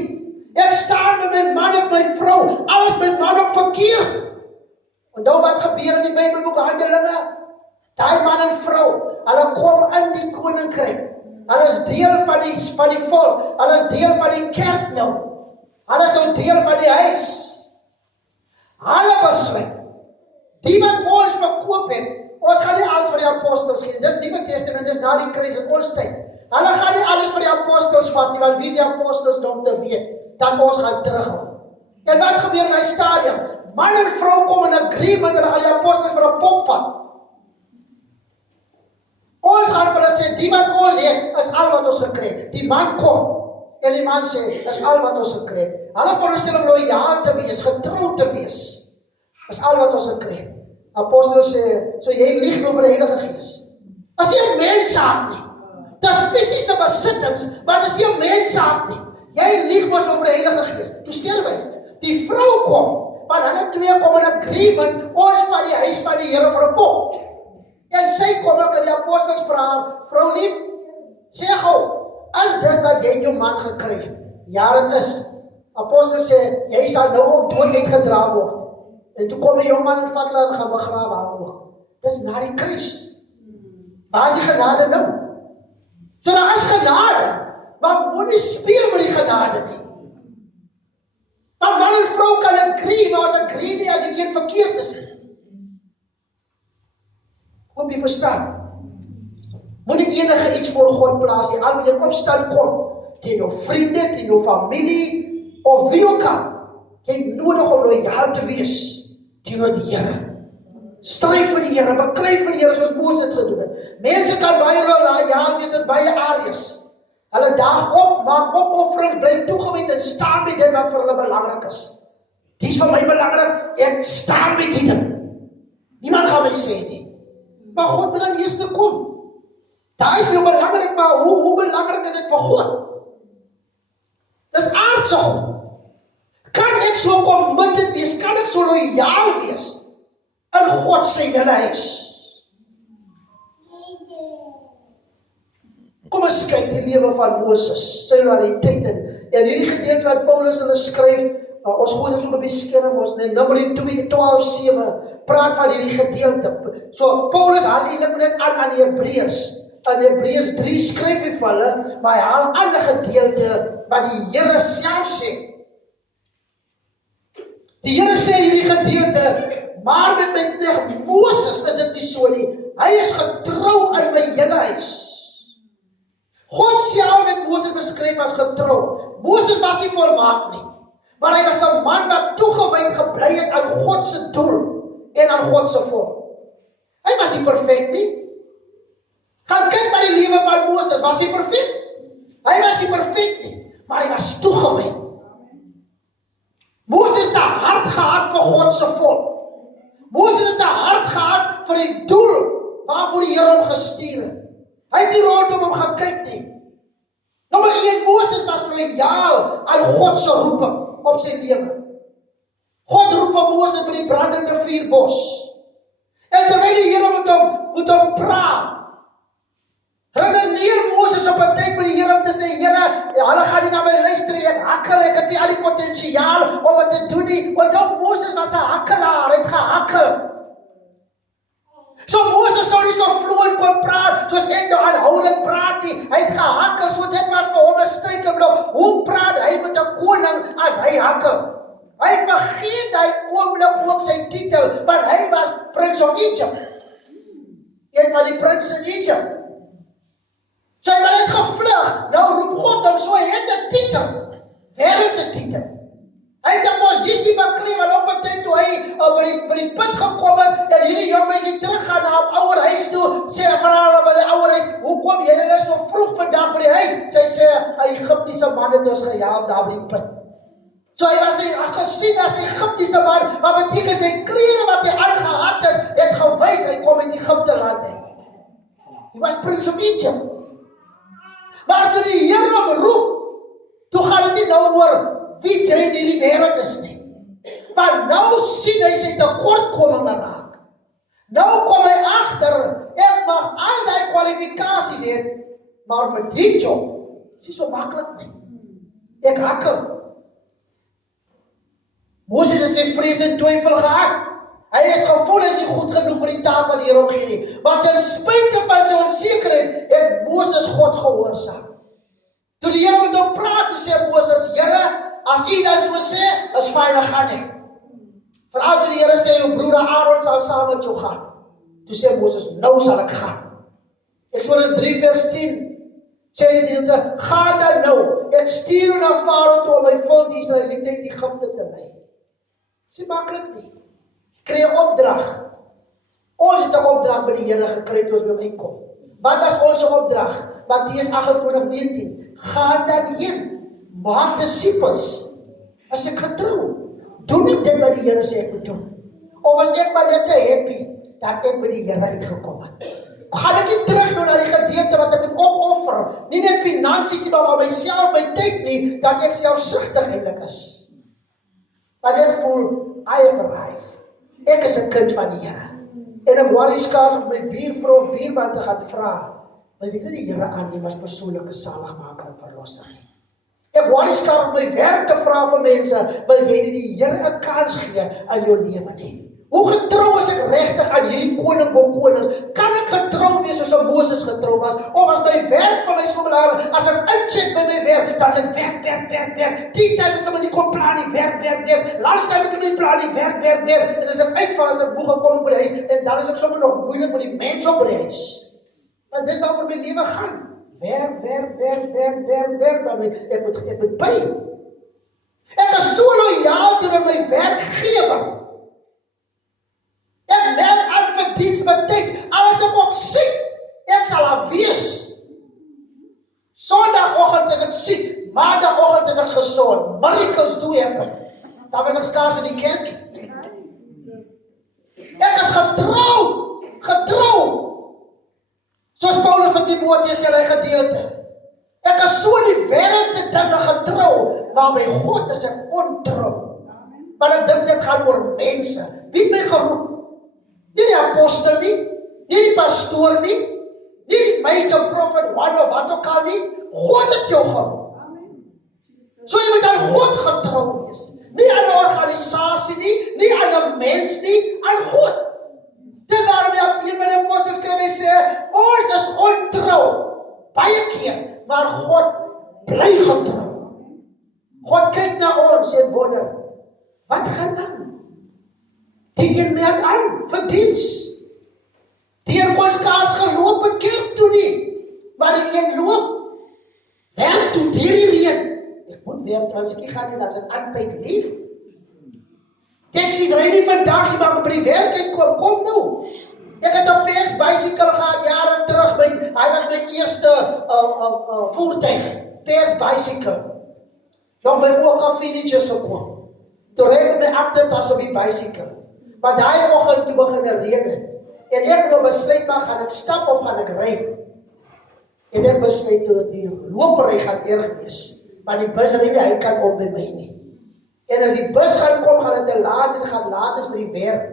ek staan by my man of my vrou, alles met man op verkeer. Onthou wat gebeur in die Bybelboek Handelinge? Daai man en vrou, hulle kom in die koninkryk. Hulle is deel van die volk, hulle is deel van die kerk nou. Hulle is nou deel van die huis. Hulle besluit, die wat ons verkoop het, ons gaan nie alles vir die apostels gee. Dis Nuwe Testament, dis na die kruis in ons tyd. Hulle gaan nie alles vir die apostels vat nie, want wie is die apostels om te weet, dat ons gaan terughou. En wat gebeur in die stadium? Man en vrou kom in agreement, hulle gaan die apostels vir 'n pop vat. Ons gaan vir hulle sê, die wat ons het, is al wat ons gekry het. Die man kom, en die man sê, is al wat ons gekry het. Hulle veronderstel om loyaal te wees, getrou te wees. Is al wat ons gekry het. Apostel sê, so jy lieg nou vir die Heilige Gees. As nie 'n menssaak nie. Dis fisiese besittings, maar dis nie 'n menssaak nie. Jy lieg mos nou vir die Heilige Gees. Toe stel hy, die vrou kom, want hulle twee kom in agreement, ons van die huis van die Here vir 'n pop. En sy kom ook in die apostels vra, vrou lief, sê gou, as dit wat jy en jou man gekry het, ja dit is. Apostel sê, jy sal nou ook dood uitgedra word. En toe kom die jong man en vat hulle en gaan begrawe haar ook. Dis na die kruis. Waar is die genade nou? So daar is genade, maar moet nie speel met die genade nie. Want man en vrou kan agree, maar as agree nie as ek een verkeerd is. Hoop jy verstaan? Moet nie enige iets voor God plaas nie. Al moet jy opstand kom, teen jou vriende, teen jou familie, of wie ook al. Jy het nodig om loyaal te wees teenoor die Here. Stryf vir die Here, beklei vir die Here soos Moses het gedoen het. Mense kan baie loyaal wees in baie areas. Hulle daag op, maak opofferings, bly toegewyd en staan by dit wat vir hulle belangrik is. Dis vir my belangrik, ek staan by die ding. Niemand gaan my sê nie. Maar God moet dan eers kom. Daar is jou belangrik, maar hoe belangrik is dit vir God? Dis aardse God. Kan ek so committed wees, kan ek so loyaal wees in God se hele huis? Kom ons kyk die lewe van Moses, sy loyaliteit en hierdie gedeelte wat Paulus hulle skryf, ons gooi dit so 'n bietjie skerm ons, net Numeri 2:12-7 praat van hierdie gedeelte. So Paulus haal eintlik net aan die Hebreërs. In Hebreërs 3 skryf hy vir hulle, maar hy haal ander gedeelte wat die Here self sê. Die Here sê hierdie gedeelte, maar met my knegt Moses is dit nie so nie. Hy is getrou in my hele huis. God self het Moses beskryf as getrou. Moses was nie volmaak nie, maar hy was 'n man wat toegewyd gebly het aan God se doel en aan God se volk. Hy was nie perfek nie. Gaan kyk na die lewe van Moses, was hy perfek? Hy was nie perfek nie, maar hy was toegewyd. Moses het 'n hart gehad vir God se volk. Moses het 'n hart gehad vir die doel waarvoor die Here hom gestuur het. Hy het nie rondom hom gekyk nie. Nommer 1, Moses was loyaal aan God se roeping op sy lewe. God roep vir Moses by die brandende vuurbos. En terwyl die Here moet hom praat, redeneer Moses op 'n tyd by die Here om te sê, Here, hulle gaan nie na my luister nie, ek het nie al die potensiaal om dit te doen nie, want dan Moses was 'n hakkelaar, hy het gehakkel. So Moses sou nie so vloeiend kon praat, soos ek nou aanhoudend praat nie, hy het gehakkel, so dit was vir hom 'n struikelblok. Hoe praat hy met 'n koning as hy hakkel? Hy vergeet hy oomblik ook sy titel, want hy was Prince of Egypt. Een van die prinses in Egypt. So hy het gevlug, nou roep God hom, so hy het 'n titel, wêreldse titel. Hy het 'n posisie beklee, want op 'n tyd toe hy by die put gekom het, en hierdie jong meisie teruggaan na 'n ouer huis toe, sê hy vir hulle by die ouer huis, hoe kom julle so vroeg vandag by die huis? Sy sê, 'n Egiptiese man het ons gehelp daar by die put. So hy was gesien as 'n Egiptiese man, wat beteken sy klere wat hy aangehad het gewys, hy kom uit Egipte land uit. Hy was Prince of Egypt. Maar toe die Here hom roep, toe gaan dit nie nou oor wie jy in die wêreld is nie. Maar nou sien hy sy tekortkominge raak. Nou kom hy agter, ek mag al die kwalifikasies hê, maar met die job, is nie so maklik nie. Ek hakkel. Moses het sy vrees en twyfel gehad. Hy het gevoel hy is nie goed genoeg vir die taak wat die Here hom gee nie. Maar ten spyte van sy onsekerheid, het Moses God gehoorsaam. Toe die Here met hom praat, sê Moses, Here, as u dan so sê, is fyn, dan gaan ek. Veral toe die Here sê, jou broer Aaron sal saam met jou gaan. Toe sê Moses, nou sal ek gaan. Eksodus 3 vers 10, sê die Here, ga dan nou, ek stuur u na Farao toe om my volk die Israeliete uit Egipte te lei. Dis nie maklik nie. Jy kry 'n opdrag. Ons het 'n opdrag by die Here gekry toe ons by my kom. Wat is ons opdrag? Matteus 28:19. Gaan dan heen, maak disippels. As ek getrou, doen ek dit wat die Here sê ek moet doen. Of was ek maar net happy dat ek by die Here uitgekom het. Gaan ek nie terug nou na die gedeelte wat ek moet opoffer, nie net finansies nie, maar van myself, my tyd nie, dat ek selfsugtig eintlik is. Maar ek voel, I have arrived. Ek is 'n kind van die Here. En ek worry skaars of my buurvrou of buurman te gaan vra, wil jy die Here aanneem as persoonlike saligmaker en verlosser nie. Ek worry skaars om my werk te vra vir mense, wil jy nie die Here 'n kans gee in jou lewe nie. Hoe getrou is ek regtig aan hierdie koning bo konings? Kan ek getrou wees soos Moses getrou was? Of as my werk vir my so belangrik, as ek incheck by my werk, dan is dit werk. Die tyd moet ek my nie kon plan nie, werk. Lunchtyd moet ek my nie plan nie, werk. En as ek uitval, as ek moeg gekom by die huis, en dan is ek sommer nog moeilik met die mense op die huis. Maar dit waaroor my lewe gaan. Werk, dan ek moet by. Ek is so loyaal teenoor my werkgewer. Ek merk aan vir diens met teks, as ek ook siek, ek sal daar wees. Sondagoggend is ek siek, maandagoggend is ek gesond. Miracles do happen. Dan was ek skaars in die kerk. Ek is getrou. Soos Paulus vir Timoteus sê hy gedeelte. Ek is so in die wêreldse dinge getrou, maar by God is ek ontrou. Maar ek dink dit gaan oor mense. Wie het my geroep? Nie die apostel nie die pastoor nie die major prophet, one of wat ook al nie. God het jou geroep. So jy moet aan God getrou wees. Nie aan 'n organisasie nie aan 'n mens nie, aan God. Dit waarom een van die apostels skryf en sê, ons is ontrou, baie keer, maar God bly getrou. God kyk na ons en wonder, wat gaan aan? Die een merk aan, vir diens. Die een kon skaars geloop in kerk toe nie, maar die een loop, werk toe deur die reën. Ek moet werk, als ek nie gaan nie, dat is een aanpijk lief. Taxi ry nie vandag, jy mag by die werk uitkom, kom nou. Ek het op persbicycle gehad, jare terug, hy was my eerste voertuig, persbicycle. Nog my ook al fietjies gekoop. Toe ry ek my agtertas op die bicycle. Maar daai oggend toe begin reën. En ek nou besluit maar gaan ek stap of gaan ek ry. En ek besluit toe die lopery gaan erg wees. Maar die bus ry nie, hy kan op by my nie. En as die bus gaan kom, gaan dit te laat is, gaan laat is vir die werk.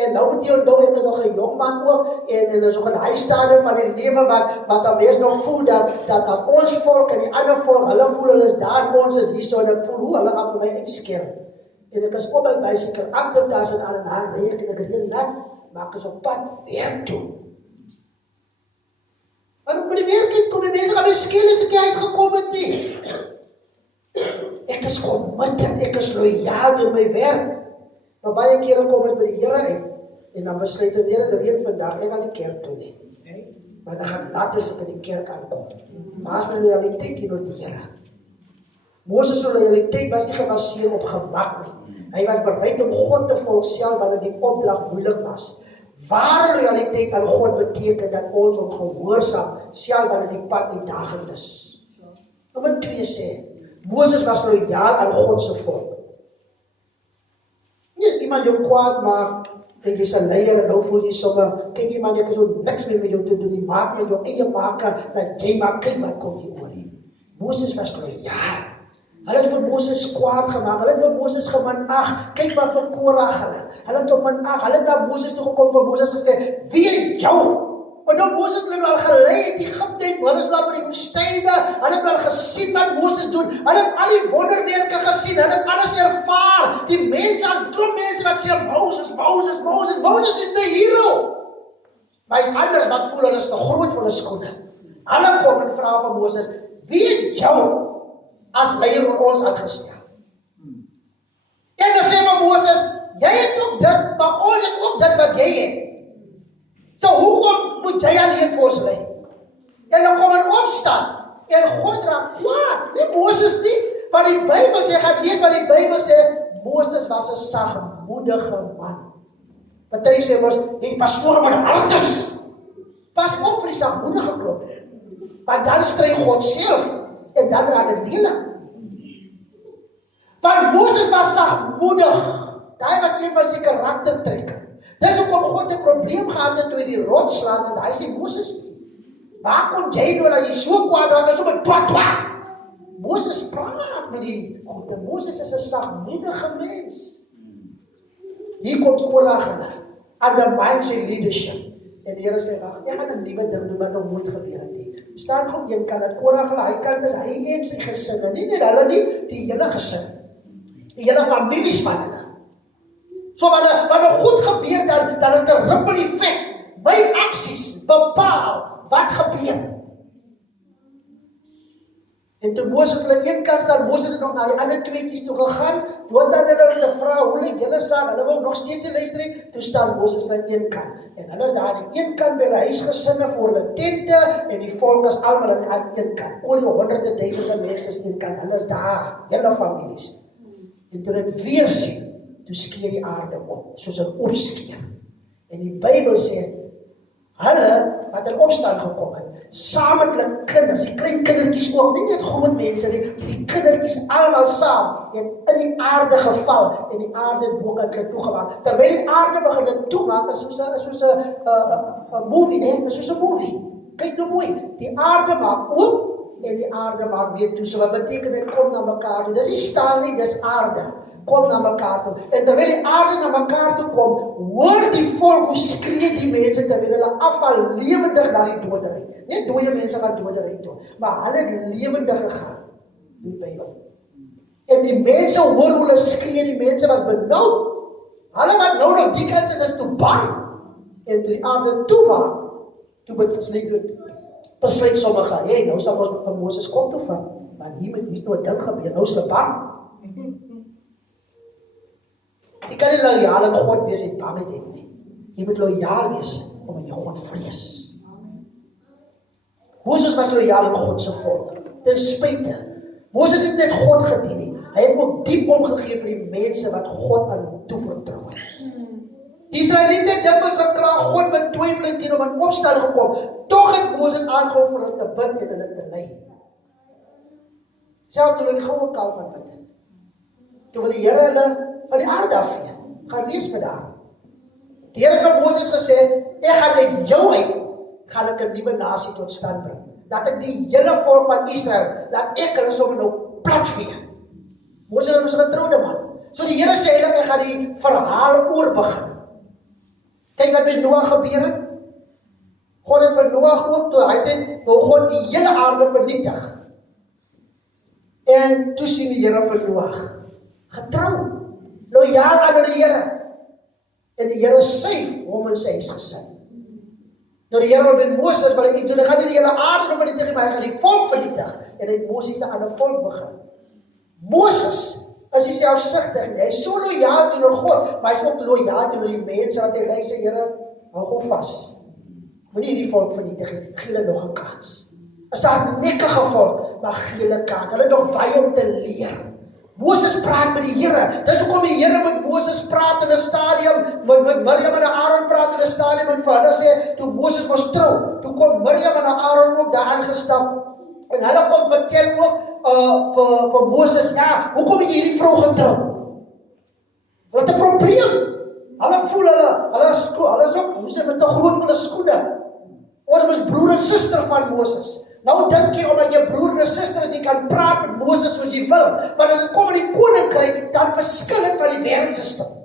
En nou moet jy onthou, ek is nog 'n jong man ook, en is nog in hy stadium van die lewe wat dan mens nog voel dat ons volk en die ander volk, hulle voel hulle is daar, ons is hier so, en ek voel hoe hulle gaan vir my uitskel. En ek is op my bicycle, agtertas en aan en haar ry ek, en ek reën nat, maar ek is op pad werk toe. Maar ek by die werk het, kom die mense gaan my skeel as ek nie uitgekom het nie. Ek is committed, ek is loyaal door my werk. Maar baie kere kom ek by die Here uit, en dan besluit ek, nee, ek reën vandag, ek gaan die kerk toe nie. Maar dan gaan laat as ek in die kerk aankom. Maar as my loyaliteit teenoor die Here. Moses' loyaliteit was nie gebaseer op gemak nie. Hy was bereid om God te volg self wanneer die opdrag moeilik was. Ware loyaliteit aan God beteken dat ons hom gehoorsaam self wanneer die pad uitdagend is. Nommer 2 sê, Moses was loyaal aan God se volk. Nie is iemand jou kwaad maak, en jy's 'n leier en nou voel jy sommer, kyk iemand jy kan so niks meer met jou te doen, jy maak met jou eie maker, dat jy maar kyk wat kom hier oor nie. Moses was loyaal. Hulle het vir Moses kwaad gemaak, hulle het vir Moses geminag, kyk wat vir Korah hulle het op minag, hulle het na Moses toe gekom vir Moses gesê, wie het jou? Want dan Moses het al gelei in Egipte, hulle is nou by die woestyne, hulle het al gesien wat Moses doen, hulle het al die wonderwerke gesien, hulle het alles ervaar, die mense, klomp mense wat sê, Moses is the hero. Maar is anders wat voel, hulle is te groot vir hulle skoene. Hulle kom en vra van Moses, wie het jou as leier oor ons uitgestel? En dan sê maar Moses, jy het ook dit, maar ons het ook dit wat jy het. So hoekom moet jy alleen vir ons lei? En dan kom in opstand, en God raak kwaad, nie Moses nie, want die Bybel sê, gaan lees wat die Bybel sê, Moses was 'n sagmoedige man. Party sê was, die pastoor moet altes. Pas op vir die sagmoedige klop, want dan stry God self, en dan raak dit lelik. Want Moses was sagmoedig, daai was een van sy karaktertrekke. Dis hoekom God 'n probleem gehad het toe hy die rots slaan, en hy sê Moses, waar kom jy nou dat jy so kwaad raak en so met twa? Moses praat met die God, en Moses is 'n sagmoedige mens. Hier kom Korah undermine sy leadership. En die Here sê, wag, ek gaan 'n nuwe ding doen wat nog nooit gebeur het nie. Staan gou een kant, dat Korah hy kan dis hy en sy gesin, nie net hulle nie, die hele gesin. Die hele families van hulle. So wat goed gebeur, dan het 'n ripple effek. My aksies bepaal wat gebeur. En toe Moses hulle een kant staan, Moses het nog na die ander tweetjies toe gegaan, want dan hulle te vra, hoe lyk julle saak? Hulle wil nog steeds luister nie, toe staan Moses aan die een kant. En hulle is daar aan die een kant by hulle huisgesinne vir hulle tente, en die volk is almal aan die een kant. Oor die honderde duisende mense is aan die een kant, hulle is daar, hele families. En toe dit weer sien, toe skeer die aarde op, soos 'n opskeer. En die Bybel sê, hulle wat in opstand gekom het, saam met hulle kinders, die klein kindertjies ook, nie net groot mense nie, die kindertjies almal saam, het in die aarde geval, en die aarde het boek aan hulle toegemaak. Terwyl die aarde begin dit toemaak, is soos 'n movie, nee, is soos 'n movie. Kyk nou mooi, die aarde maak oop, en die aarde maak weer toe, so wat beteken dit, kom na mekaar toe, dis nie staal nie, dis aarde, kom na mekaar toe, en terwyl die aarde na mekaar toe kom, hoor die volk hoe skree die mense, terwyl hulle afval lewendig na die doderyk, nie dooie mense gaan doderyk toe, maar hulle het lewendig gegaan, die Bybel, en die mense hoor hoe hulle skree, die mense wat benou, hulle wat nou nog die kant is toe bang, en toe die aarde toemaak, toe besluit sommige, hey, nou sal ons van Moses kom toe vat, want hier moet nie nou 'n ding gebeur, nou is hulle bang. Jy kan nie loyaal aan God wees en bang het nie. Jy moet loyaal wees, omdat jy God vrees. Moses was loyaal aan God se volk, ten spyte. Moses het net God gedien nie, hy het ook diep omgegee vir die mense wat God aan hom toevertrou het. Die Israeliete het dikwels gekla, God met twyfel teen hom in opstand gekom, tog het Moses aangehou vir hulle te bid en hulle te lei. Selfs toe hulle die goue kalf van bid het. Toe wil die Here hulle van die aarde afvee. Gaan lees met daar. Die Here het vir Moses gesê, ek gaan uit jou uit, gaan ek 'n nuwe nasie tot stand bring. Laat ek die hele volk van Israel, laat ek hulle sommer nou platvee. Moses was 'n getroude man. So die Here sê eintlik, ek gaan die verhaal oor begin. Kyk wat met Noag gebeur het. God het vir Noag ook, toe hy het God die hele aarde vernietig. En toe sien die Here vir Noag, getrou, loyaal aan die Here. En die Here syf hom en sy huisgesin. Nou die Here wil met Moses, want hy gaan nie die hele aarde nog vernietig, maar hy gaan die volk vernietig. En hy het Moses aan 'n volk begin. Moses is hy selfsugtig, hy is so loyaal teenoor God, maar hy is ook loyaal teenoor die mense, wat hy sê, Here, hou gou vas. Moenie die volk vernietig, gee hulle nog 'n kans. Is 'n nekkige volk, maar gee hulle kans. Hulle het nog baie om te leer. Moses praat met die Here. Dis hoekom die Here met Moses praat in 'n stadium, met Miriam en Aaron praat in 'n stadium, en vir hulle sê, toe Moses was trou, toe kom Miriam en Aaron ook daar aangestap, en hulle kom vertel ook vir Moses, ja, hoekom het jy hierdie vrou getrou? Hulle het 'n probleem. Hulle voel hulle is ook, hoe sê met 'n groot volle skoene. Ons is broer en suster van Moses. Nou dink jy, omdat jy broer en suster is, jy kan praat met Moses soos jy wil. Maar as dit kom in die koninkryk, dan verskil dit van die wêreldsisteem.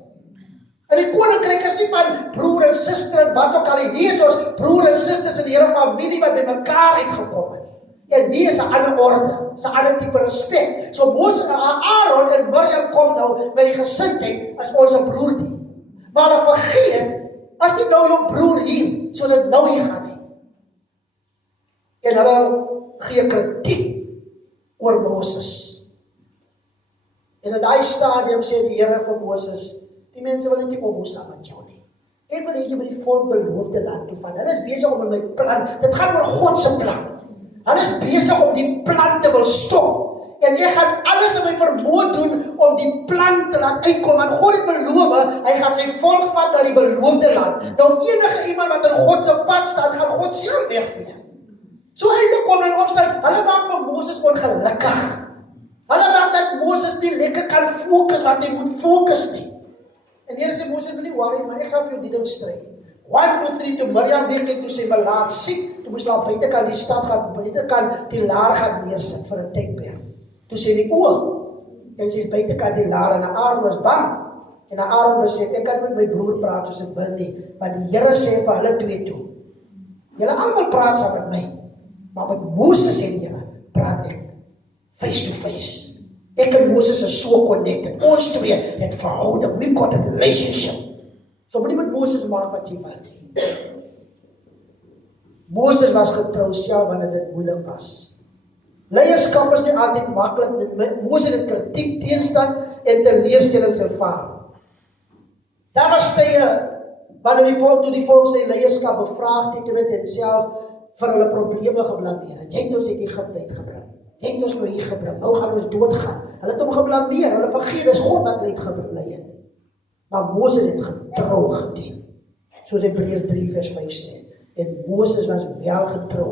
En die koninkryk is nie van broer en suster en wat ook al. Hier is ons broer en susters in die hele familie wat by mekaar uitgekom het. En hier is 'n ander orde, is 'n ander tipe respek. So Moses, Aaron en Miriam kom nou met die gesindheid as ons 'n broer die. Maar hulle vergeet, as dit nou jou broer hier, so dit nou hier gaan nie. En hulle gee kritiek oor Moses. En in daai stadium sê die Here vir Moses, die mense wil nie opbou saam met jou nie. Ek wil hê jy moet die volk beloofde land toe vat. Hulle is besig om my plan, dit gaan oor God se plan. Hulle is besig om die plan te wil stop. En ek gaan alles in my vermoë doen om die plan te laat uitkom. Want God het beloof, hy gaan sy volk vat na die beloofde land. Nou enige iemand wat in God se pad staan, gaan God self wegvee. So eintlik kom in opstand, hulle maak vir Moses ongelukkig. Hulle maak dat Moses nie lekker kan fokus wat hy moet fokus nie. En Here sê Moses, wil nie worry, maar ek gaan vir jou die ding stry. 1, 2, 3, toe Miriam weer kyk, toe sy maar laat siek, toe moes hulle buitekant die stad gaan, buitekant die laar gaan neersit vir 'n tekberg. Toe sê die en sy is buitekant die laar, en Aaron was bang. En Aaron sê, ek kan met my broer praat soos ek wil nie, want die Here sê vir hulle twee toe, julle almal praat saam met my, maar met Moses en Here praat ek face to face. Ek en Moses is so connected. Ons twee het verhouding. We've got a relationship. So moenie met Moses maak wat jy wil nie. Moses was getrou self wanneer dit moeilik was. Leierskap is nie altyd maklik nie. Moses het kritiek, teenstand en teleurstellings ervaar. Daar was tye wanneer die volk sy leierskap bevraagteken het en self vir hulle probleme geblameer het. Jy het ons uit Egipte uitgebring. Jy het ons nou hier gebring. Nou gaan ons doodgaan. Hulle het hom geblameer. Hulle vergeet, dis God wat uitgebring het. Maar Moses het getrou gedien. Soos Hebreërs 3 vers 5 sê. En Moses was wel getrou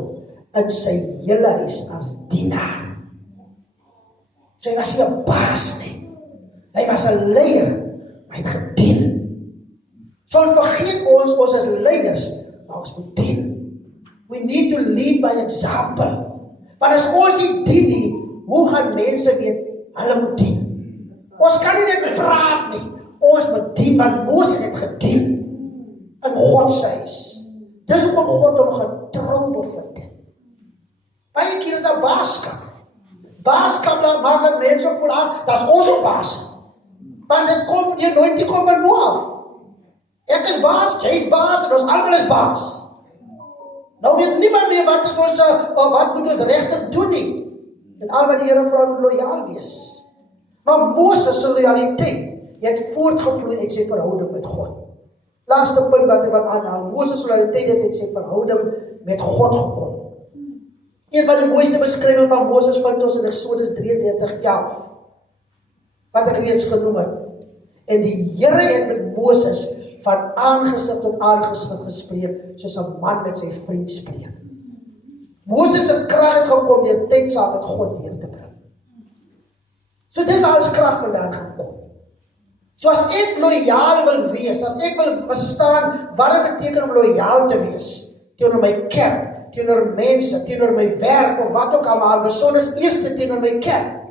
in sy hele huis as dienaar. So hy was nie 'n baas nie. Hy was 'n leier. Hy het gedien. So vergeet ons as leiers, maar ons moet dien. We need to lead by example. Want as ons nie dien nie, hoe gaan mense weet, hulle moet dien? Ons kan nie net praat nie. Ons moet dien, want Moses het gedien in God se huis. Dis hoekom God hom getrou bevind het. Baie keer is daar baaskap. Baaskap maak dat mense voel, dat is ons op baas. Want dit kom, die anointing kom van bo af. Ek is baas, jy is baas, en ons almal is baas. Nou weet niemand meer wat is ons, wat moet ons regtig doen nie. En al wat die Here vra moet loyaal wees. Maar Moses se loyaliteit het voortgevloei uit sy verhouding met God. Laaste punt wat ek wil aanhaal, Moses se loyaliteit het uit sy verhouding met God gekom. Een van die mooiste beskrywings van Moses vind ons in Eksodus 33:11, wat ek reeds genoem het. En die Here het met Moses van aangesig tot aangesig gespreek, soos 'n man met sy vriend spreek. Moses se krag het gekom deur tyd saam met God deur te bring. So dit waar ons krag vandaan gaan kom. So as ek loyaal wil wees, as ek wil verstaan wat dit beteken om loyaal te wees, teenoor my kerk, teenoor mense, teenoor my werk, of wat ook al, maar besonders eerste teenoor my kerk,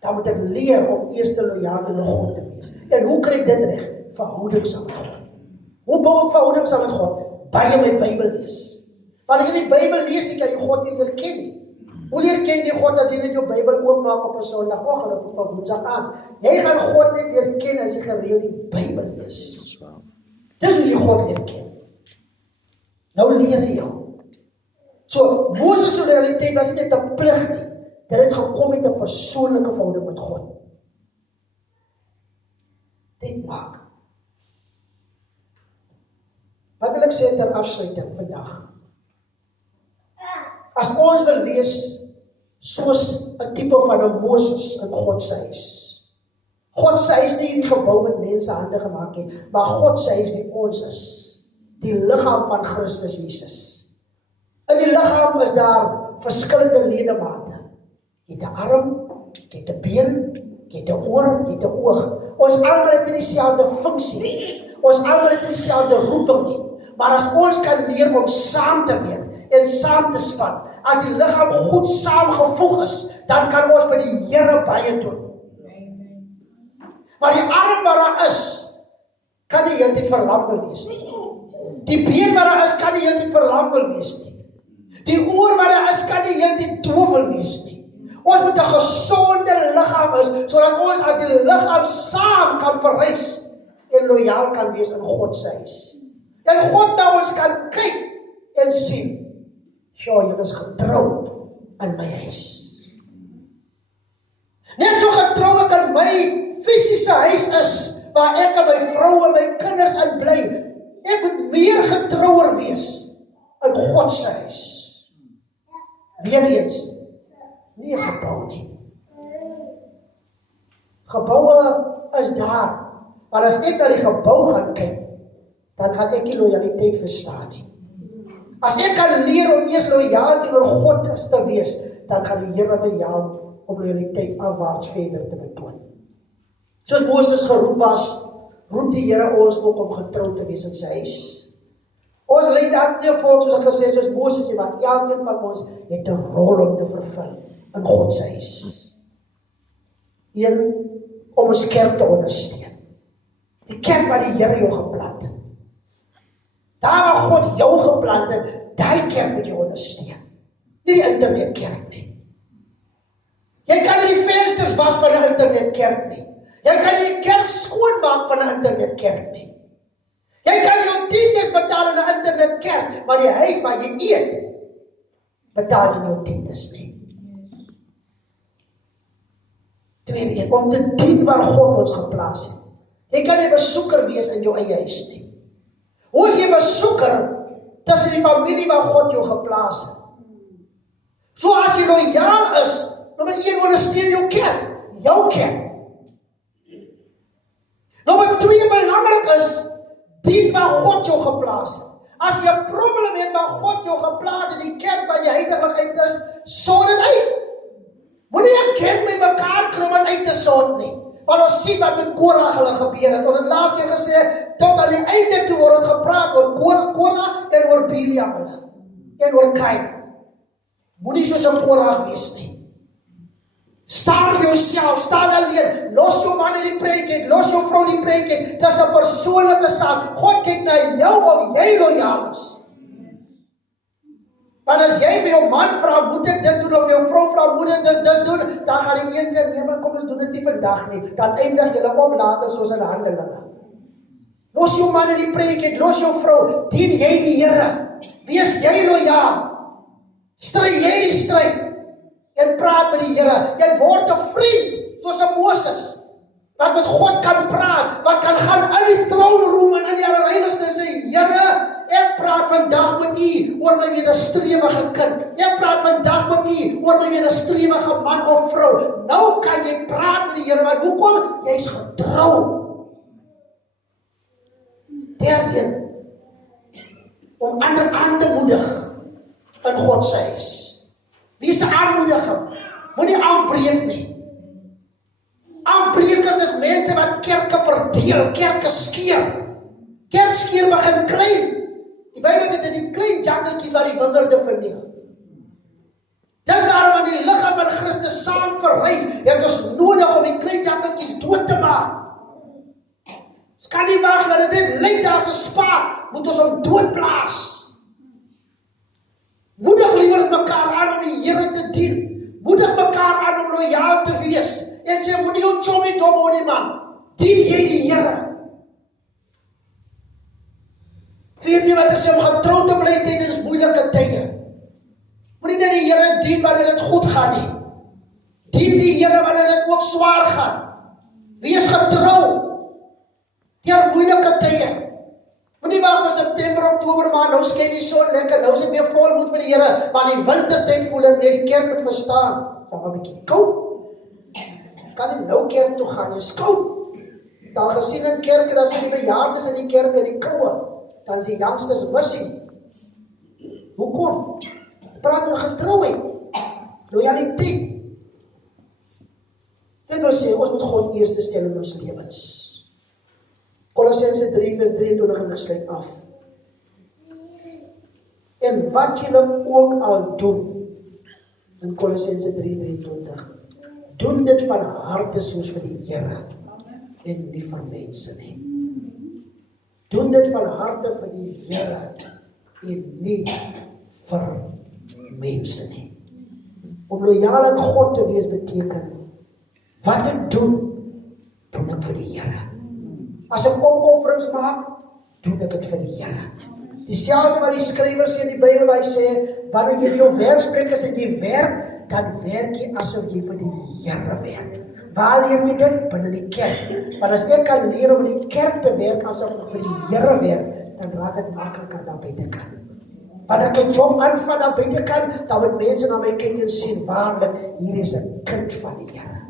dan moet ek leer om eerste loyaal teenoor God te wees. En hoe kry ek dit reg? Verhouding saam met God. Hoe bou ek verhouding saam met God? By my Bybel lees. Want as jy die Bybel lees, nie kan jy God nie leer ken nie. Hoe leer ken jy God as jy net jou Bybel oopmaak op 'n Sondagoggend of op 'n Woensdag aand? Jy gaan God net leer ken as jy gereeld die Bybel lees. Dis hoe jy God leer ken. Nou leer jy jou. So, Moses se realiteit was nie net 'n plig nie. Dit het gekom met 'n persoonlike verhouding met God. Dit maak. Wat wil ek sê ter afsluiting vandag? As ons wil wees soos 'n tipe van 'n Moses in God se huis. God se huis nie in die gebou met mense hande gemaak nie, maar God se huis wie ons is. Die liggaam van Christus Jesus. In die liggaam is daar verskillende ledemate. Jy het 'n arm, jy het 'n been, jy het 'n oor, jy het 'n oog. Ons almal het nie dieselfde funksie nie. Ons almal het nie dieselfde roeping nie. Maar as ons kan leer om saam te werk en saam te span, as die liggaam goed saamgevoeg is, dan kan ons vir die Here baie doen. Maar die arm wat daar is, kan nie heeltyd verlam wees nie. Die been wat daar is, kan nie heeltyd verlam wees nie. Die oor wat daar is, kan nie heeltyd doof wees nie. Ons moet 'n gesonde liggaam is, sodat ons as die liggaam saam kan verrys en loyaal kan wees in God se huis. En God na ons kan kyk en sien, julle is getrou in my huis. Net so getrou ek in my fisiese huis is, waar ek en my vrou en my kinders in bly, ek moet meer getrouer wees in God se huis. Weereens, nie 'n gebou nie. Geboue is daar, maar as ek na die gebou gaan kyk, dan gaan ek die lojaliteit verstaan nie. As ek kan leer om eers loyaal teenoor God te wees, dan gaan die Here my help om lojaliteit afwaarts verder te betoon. Soos Moses geroep was, roep die Here ons ook om getrou te wees in sy huis. Ons lei dalk nie 'n volk soos ek gesê het, soos Moses, maar elkeen van ons het 'n rol om te vervul in God se huis. Een, om ons kerk te ondersteun. Die kerk waar die Here jou geplant het. Daar waar God jou geplant het, daai kerk moet jou ondersteun. Nie die internetkerk nie. Jy kan nie die vensters was van 'n internetkerk nie. Jy kan nie die kerk skoonmaak van 'n internetkerk nie. Jy kan jou tiendes betaal in 'n internetkerk, maar die huis waar jy eet, betaal jy jou tiendes nie. Tweede, om te dien waar God ons geplaas het. Jy kan nie besoeker wees in jou eie huis nie. Hoe is jy besoeker tussen die familie waar God jou geplaas het? So as jy loyaal is, nommer 1, ondersteun jou kerk, jou kerk. Nommer 2, belangrik is, dien waar God jou geplaas het. As jy 'n probleem het waar God jou geplaas het, die kerk waar jy heiliglik uit is, sort dit uit. Moenie 'n kerk met mekaar klim en uit te sort nie. Want ons sien wat met Korah hulle gebeur het. Ons het laas keer gesê, tot aan die einde toe word het gepraat oor Korah en oor Biliam en oor Kain. Moenie soos 'n Korah wees nie. Staan vir jouself, staan alleen, los jou man in die preek, los jou vrou in die preek, dit is 'n persoonlike saak. God kyk na jou of jy loyaal is. Want as jy vir jou man vra, moet ek dit doen, of jou vrou vra, moet ek dit doen, dan gaan die een sê, nee man, kom ons doen dit nie vandag nie, dan eindig julle op later soos in Handelinge. Los jou man in die preek, los jou vrou, dien jy die Here, wees jy loyaal, stry jy die stryd, en praat met die Here, jy word 'n vriend, soos 'n Moses, wat met God kan praat, wat kan gaan in die throne room en in die allerheiligste en sê, Here, ek praat vandag met u oor my wederstrewige kind, ek praat vandag met u oor my wederstrewige man of vrou, nou kan jy praat met die Here, maar hoekom? Jy is getrou. Derde, om ander aan te moedig in God se huis. Wie is 'n aanmoediging? Moenie afbreek nie. Afbrekers is mense wat kerke verdeel, kerke skeer. Kerkskeer begin klein. Die Bybel sê, dis die klein jakkeltjies wat die wingerde verniel. Dis waarom aan die liggaam van Christus saam verrys, het ons nodig om die klein jakkeltjies dood te maak. Ons kan nie wag dat dit lyk as 'n spaak, moet ons hom doodplaas. Moedig liewer mekaar aan om die Here te dien. Moedig mekaar aan om loyaal te wees. En sê, moenie jou chommie dom hoor nie man. Dien jy die Here. Vierde wat is om getrou te bly tydens moeilike tye. Moenie net die Here dien wanneer dit goed gaan nie. Dien die Here wanneer dit ook swaar gaan. Wees getrou deur moeilike tye. Moenie wag vir September, Oktober maand, nou skyn die son lekker, nou is dit weer vol moed vir die Here, maar in die wintertyd voel ek net die kerk moet verstaan. Dan 'n bietjie koud. Kan nie nou kerk toe gaan, is koud. Dan gesien in kerke, dan sien die bejaardes in die kerk in die koue, dan is die youngsters missing. Hoekom? Praat oor getrouheid, loyaliteit. Dit wil sê, ons moet God eerste stel in ons lewens. Kolossense 3 vers 23 en ek sluit af. En wat julle ook al doen, in Kolossense 3:23, doen dit van harte soos vir die Here en nie vir mense nie. Doen dit van harte vir die Here en nie vir mense nie. Om loyaal aan God te wees beteken, wat ek doen ek vir die Here. As ek opofferings maak, doen ek dit vir die Here. Dieselfde wat die skrywer sê in die Bybel, waar hy sê, wanneer jy vir jou werk spreek, as jy werk, dan werk jy asof jy vir die Here werk. Waar leer jy dit? Binne die kerk. Want as ek kan leer om in die kerk te werk, asof ek vir die Here werk, dan raak dit makliker daar buitekant. Wanneer ek 'n job aanvat daar buitekant, dan moet mense na my kyk en sien, waarlik, hier is 'n kind van die Here.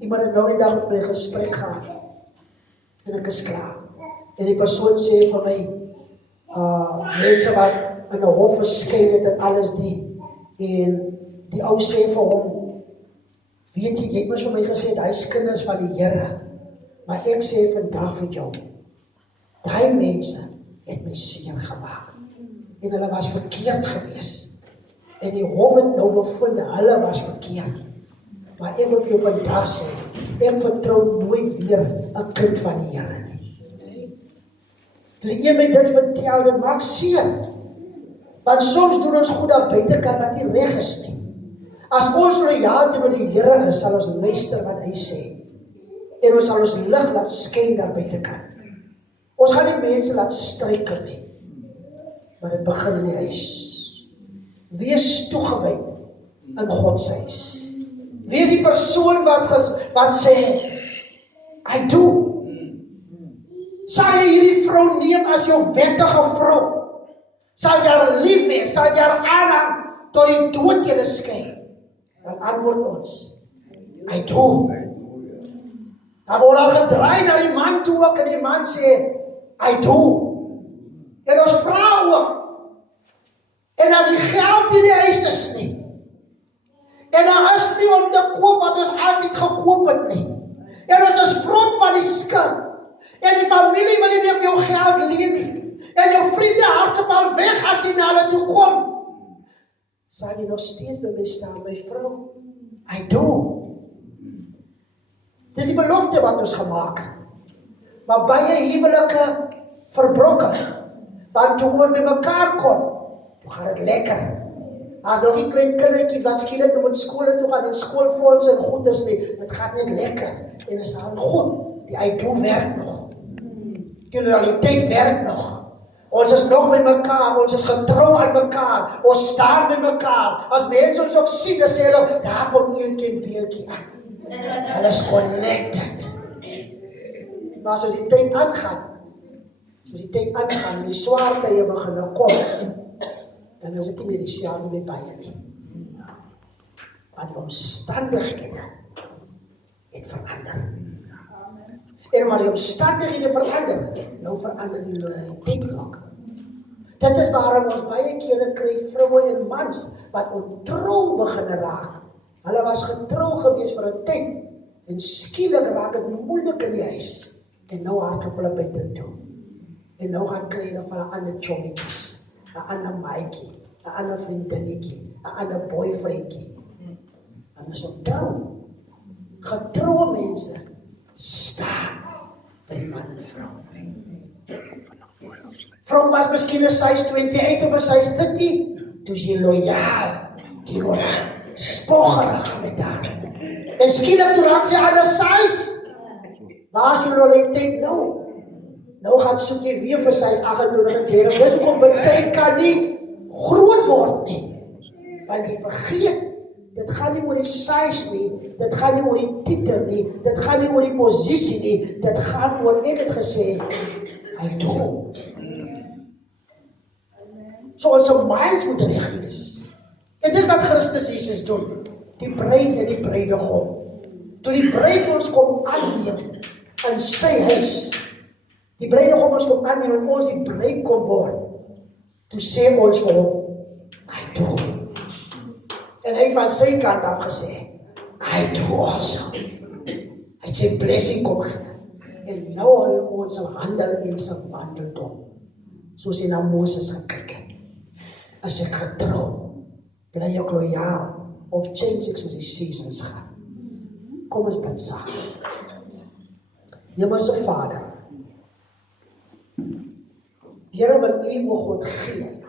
Iemand het nou die dag met my gesprek gehad, en ek is klaar. En die persoon sê vir my, mense wat in 'n hof verskyn het en alles die, en die ou sê vir hom, weet jy het mos vir my gesê, hy is kinders van die Here, maar ek sê vandag vir jou, daai mense het my seer gemaak, en hulle was verkeerd gewees, en die hof het nou bevind, hulle was verkeerd, maar ek wil vir jou vandag sê, ek vertrou nooit weer 'n kind van die Here nie. Toe die een my dit vertel, dit maak seer, want soms doen ons goed daar buitekant wat nie reg is nie. As ons loyaal teenoor die Here is, sal ons luister wat hy sê, en ons sal ons lig laat skyn daar buitekant. Ons gaan nie mense laat struikel nie, maar dit begin in die huis. Wees toegewyd in God se huis. Wees die persoon wat sê, I do. Sal jy hierdie vrou neem as jou wettige vrou? Sal jy haar lief hê? Sal jy haar aanhang tot die dood julle skei? Dan antwoord ons, I do. Dan word al gedraai na die man toe ook, en die man sê, I do. En ons vra ook, en as die geld in die huis is nie, en daar is nie om te koop wat ons altyd gekoop het nie, en ons is vrot van die skuld, en die familie wil nie meer vir jou geld leen nie, en jou vriende hardloop weg as jy na hulle toe kom, sal jy nog steeds by my staan, my vrou, I do. Dis die belofte wat ons gemaak het, maar baie huwelike verbroken, want toe ons met mekaar kom, toe gaan het lekker. As nog die klein kindertjies wat skielik moet skole toe gaan en skoolfondse en goeders nie, het gaat net lekker, en is al goed, die I do werk nog, die loyaliteit werk nog, ons is nog met mekaar, ons is getrou aan mekaar, ons staan met mekaar, as mense ons ook sien, dan sê hulle, daar kom eeltjie en beeltjie aan, hulle is connected, maar soos die tyd aangaan, en die swaar tye begin kom, dan is dit nie meer dieselfde met baie nie. Want die omstandighede het verander. En maar die omstandighede verander, nou verander die loyaliteit ook. Dit is waarom ons baie kere kry vroue en mans wat ontrou begin raak. Hulle was getrou gewees vir 'n tyd, en skielik raak dit moeilik in die huis, en nou hardloop hulle buite toe. En nou gaan kry hulle van 'n ander chommetjies, 'n ander maatjie, 'n ander vriendinnetjie, 'n ander boyfriendjie. En is ontrou. Getroue mense staan by die man en vrou. Vrou was miskien 'n size 28 of 'n size 30, toe is jy loyaal, die word spoggerig met haar. En skielik toe raak sy ander size. Waar is die loyaliteit nou? Nou gaan soek jy weer vir size 28 en 30, dis hoekom baie kan nie groot word nie, want jy vergeet, dit gaan nie oor die size nie, dit gaan nie oor die titel nie, dit gaan nie oor die posisie nie, dit gaan oor, ek het gesê, I do. So ons minds moet reg wees. En dit wat Christus Jesus doen, die bruid en die bruidegom. Toe die bruid ons kom aanneem in sy huis, die bruidegom ons kom aanneem en ons die bruid kom word, toe sê ons vir hom, I do. En hy van sy kant af gesê, I do also. het sy blessing kom gee. En nou hy ons sal handel en sal wandeldom. Soos hy na Moses gekyk het. As ek getrou, bly ek loyaal, of change ek soos die seasons gaan. Kom ons bid saam. Hemelse Vader, Here, wil U, o God, gee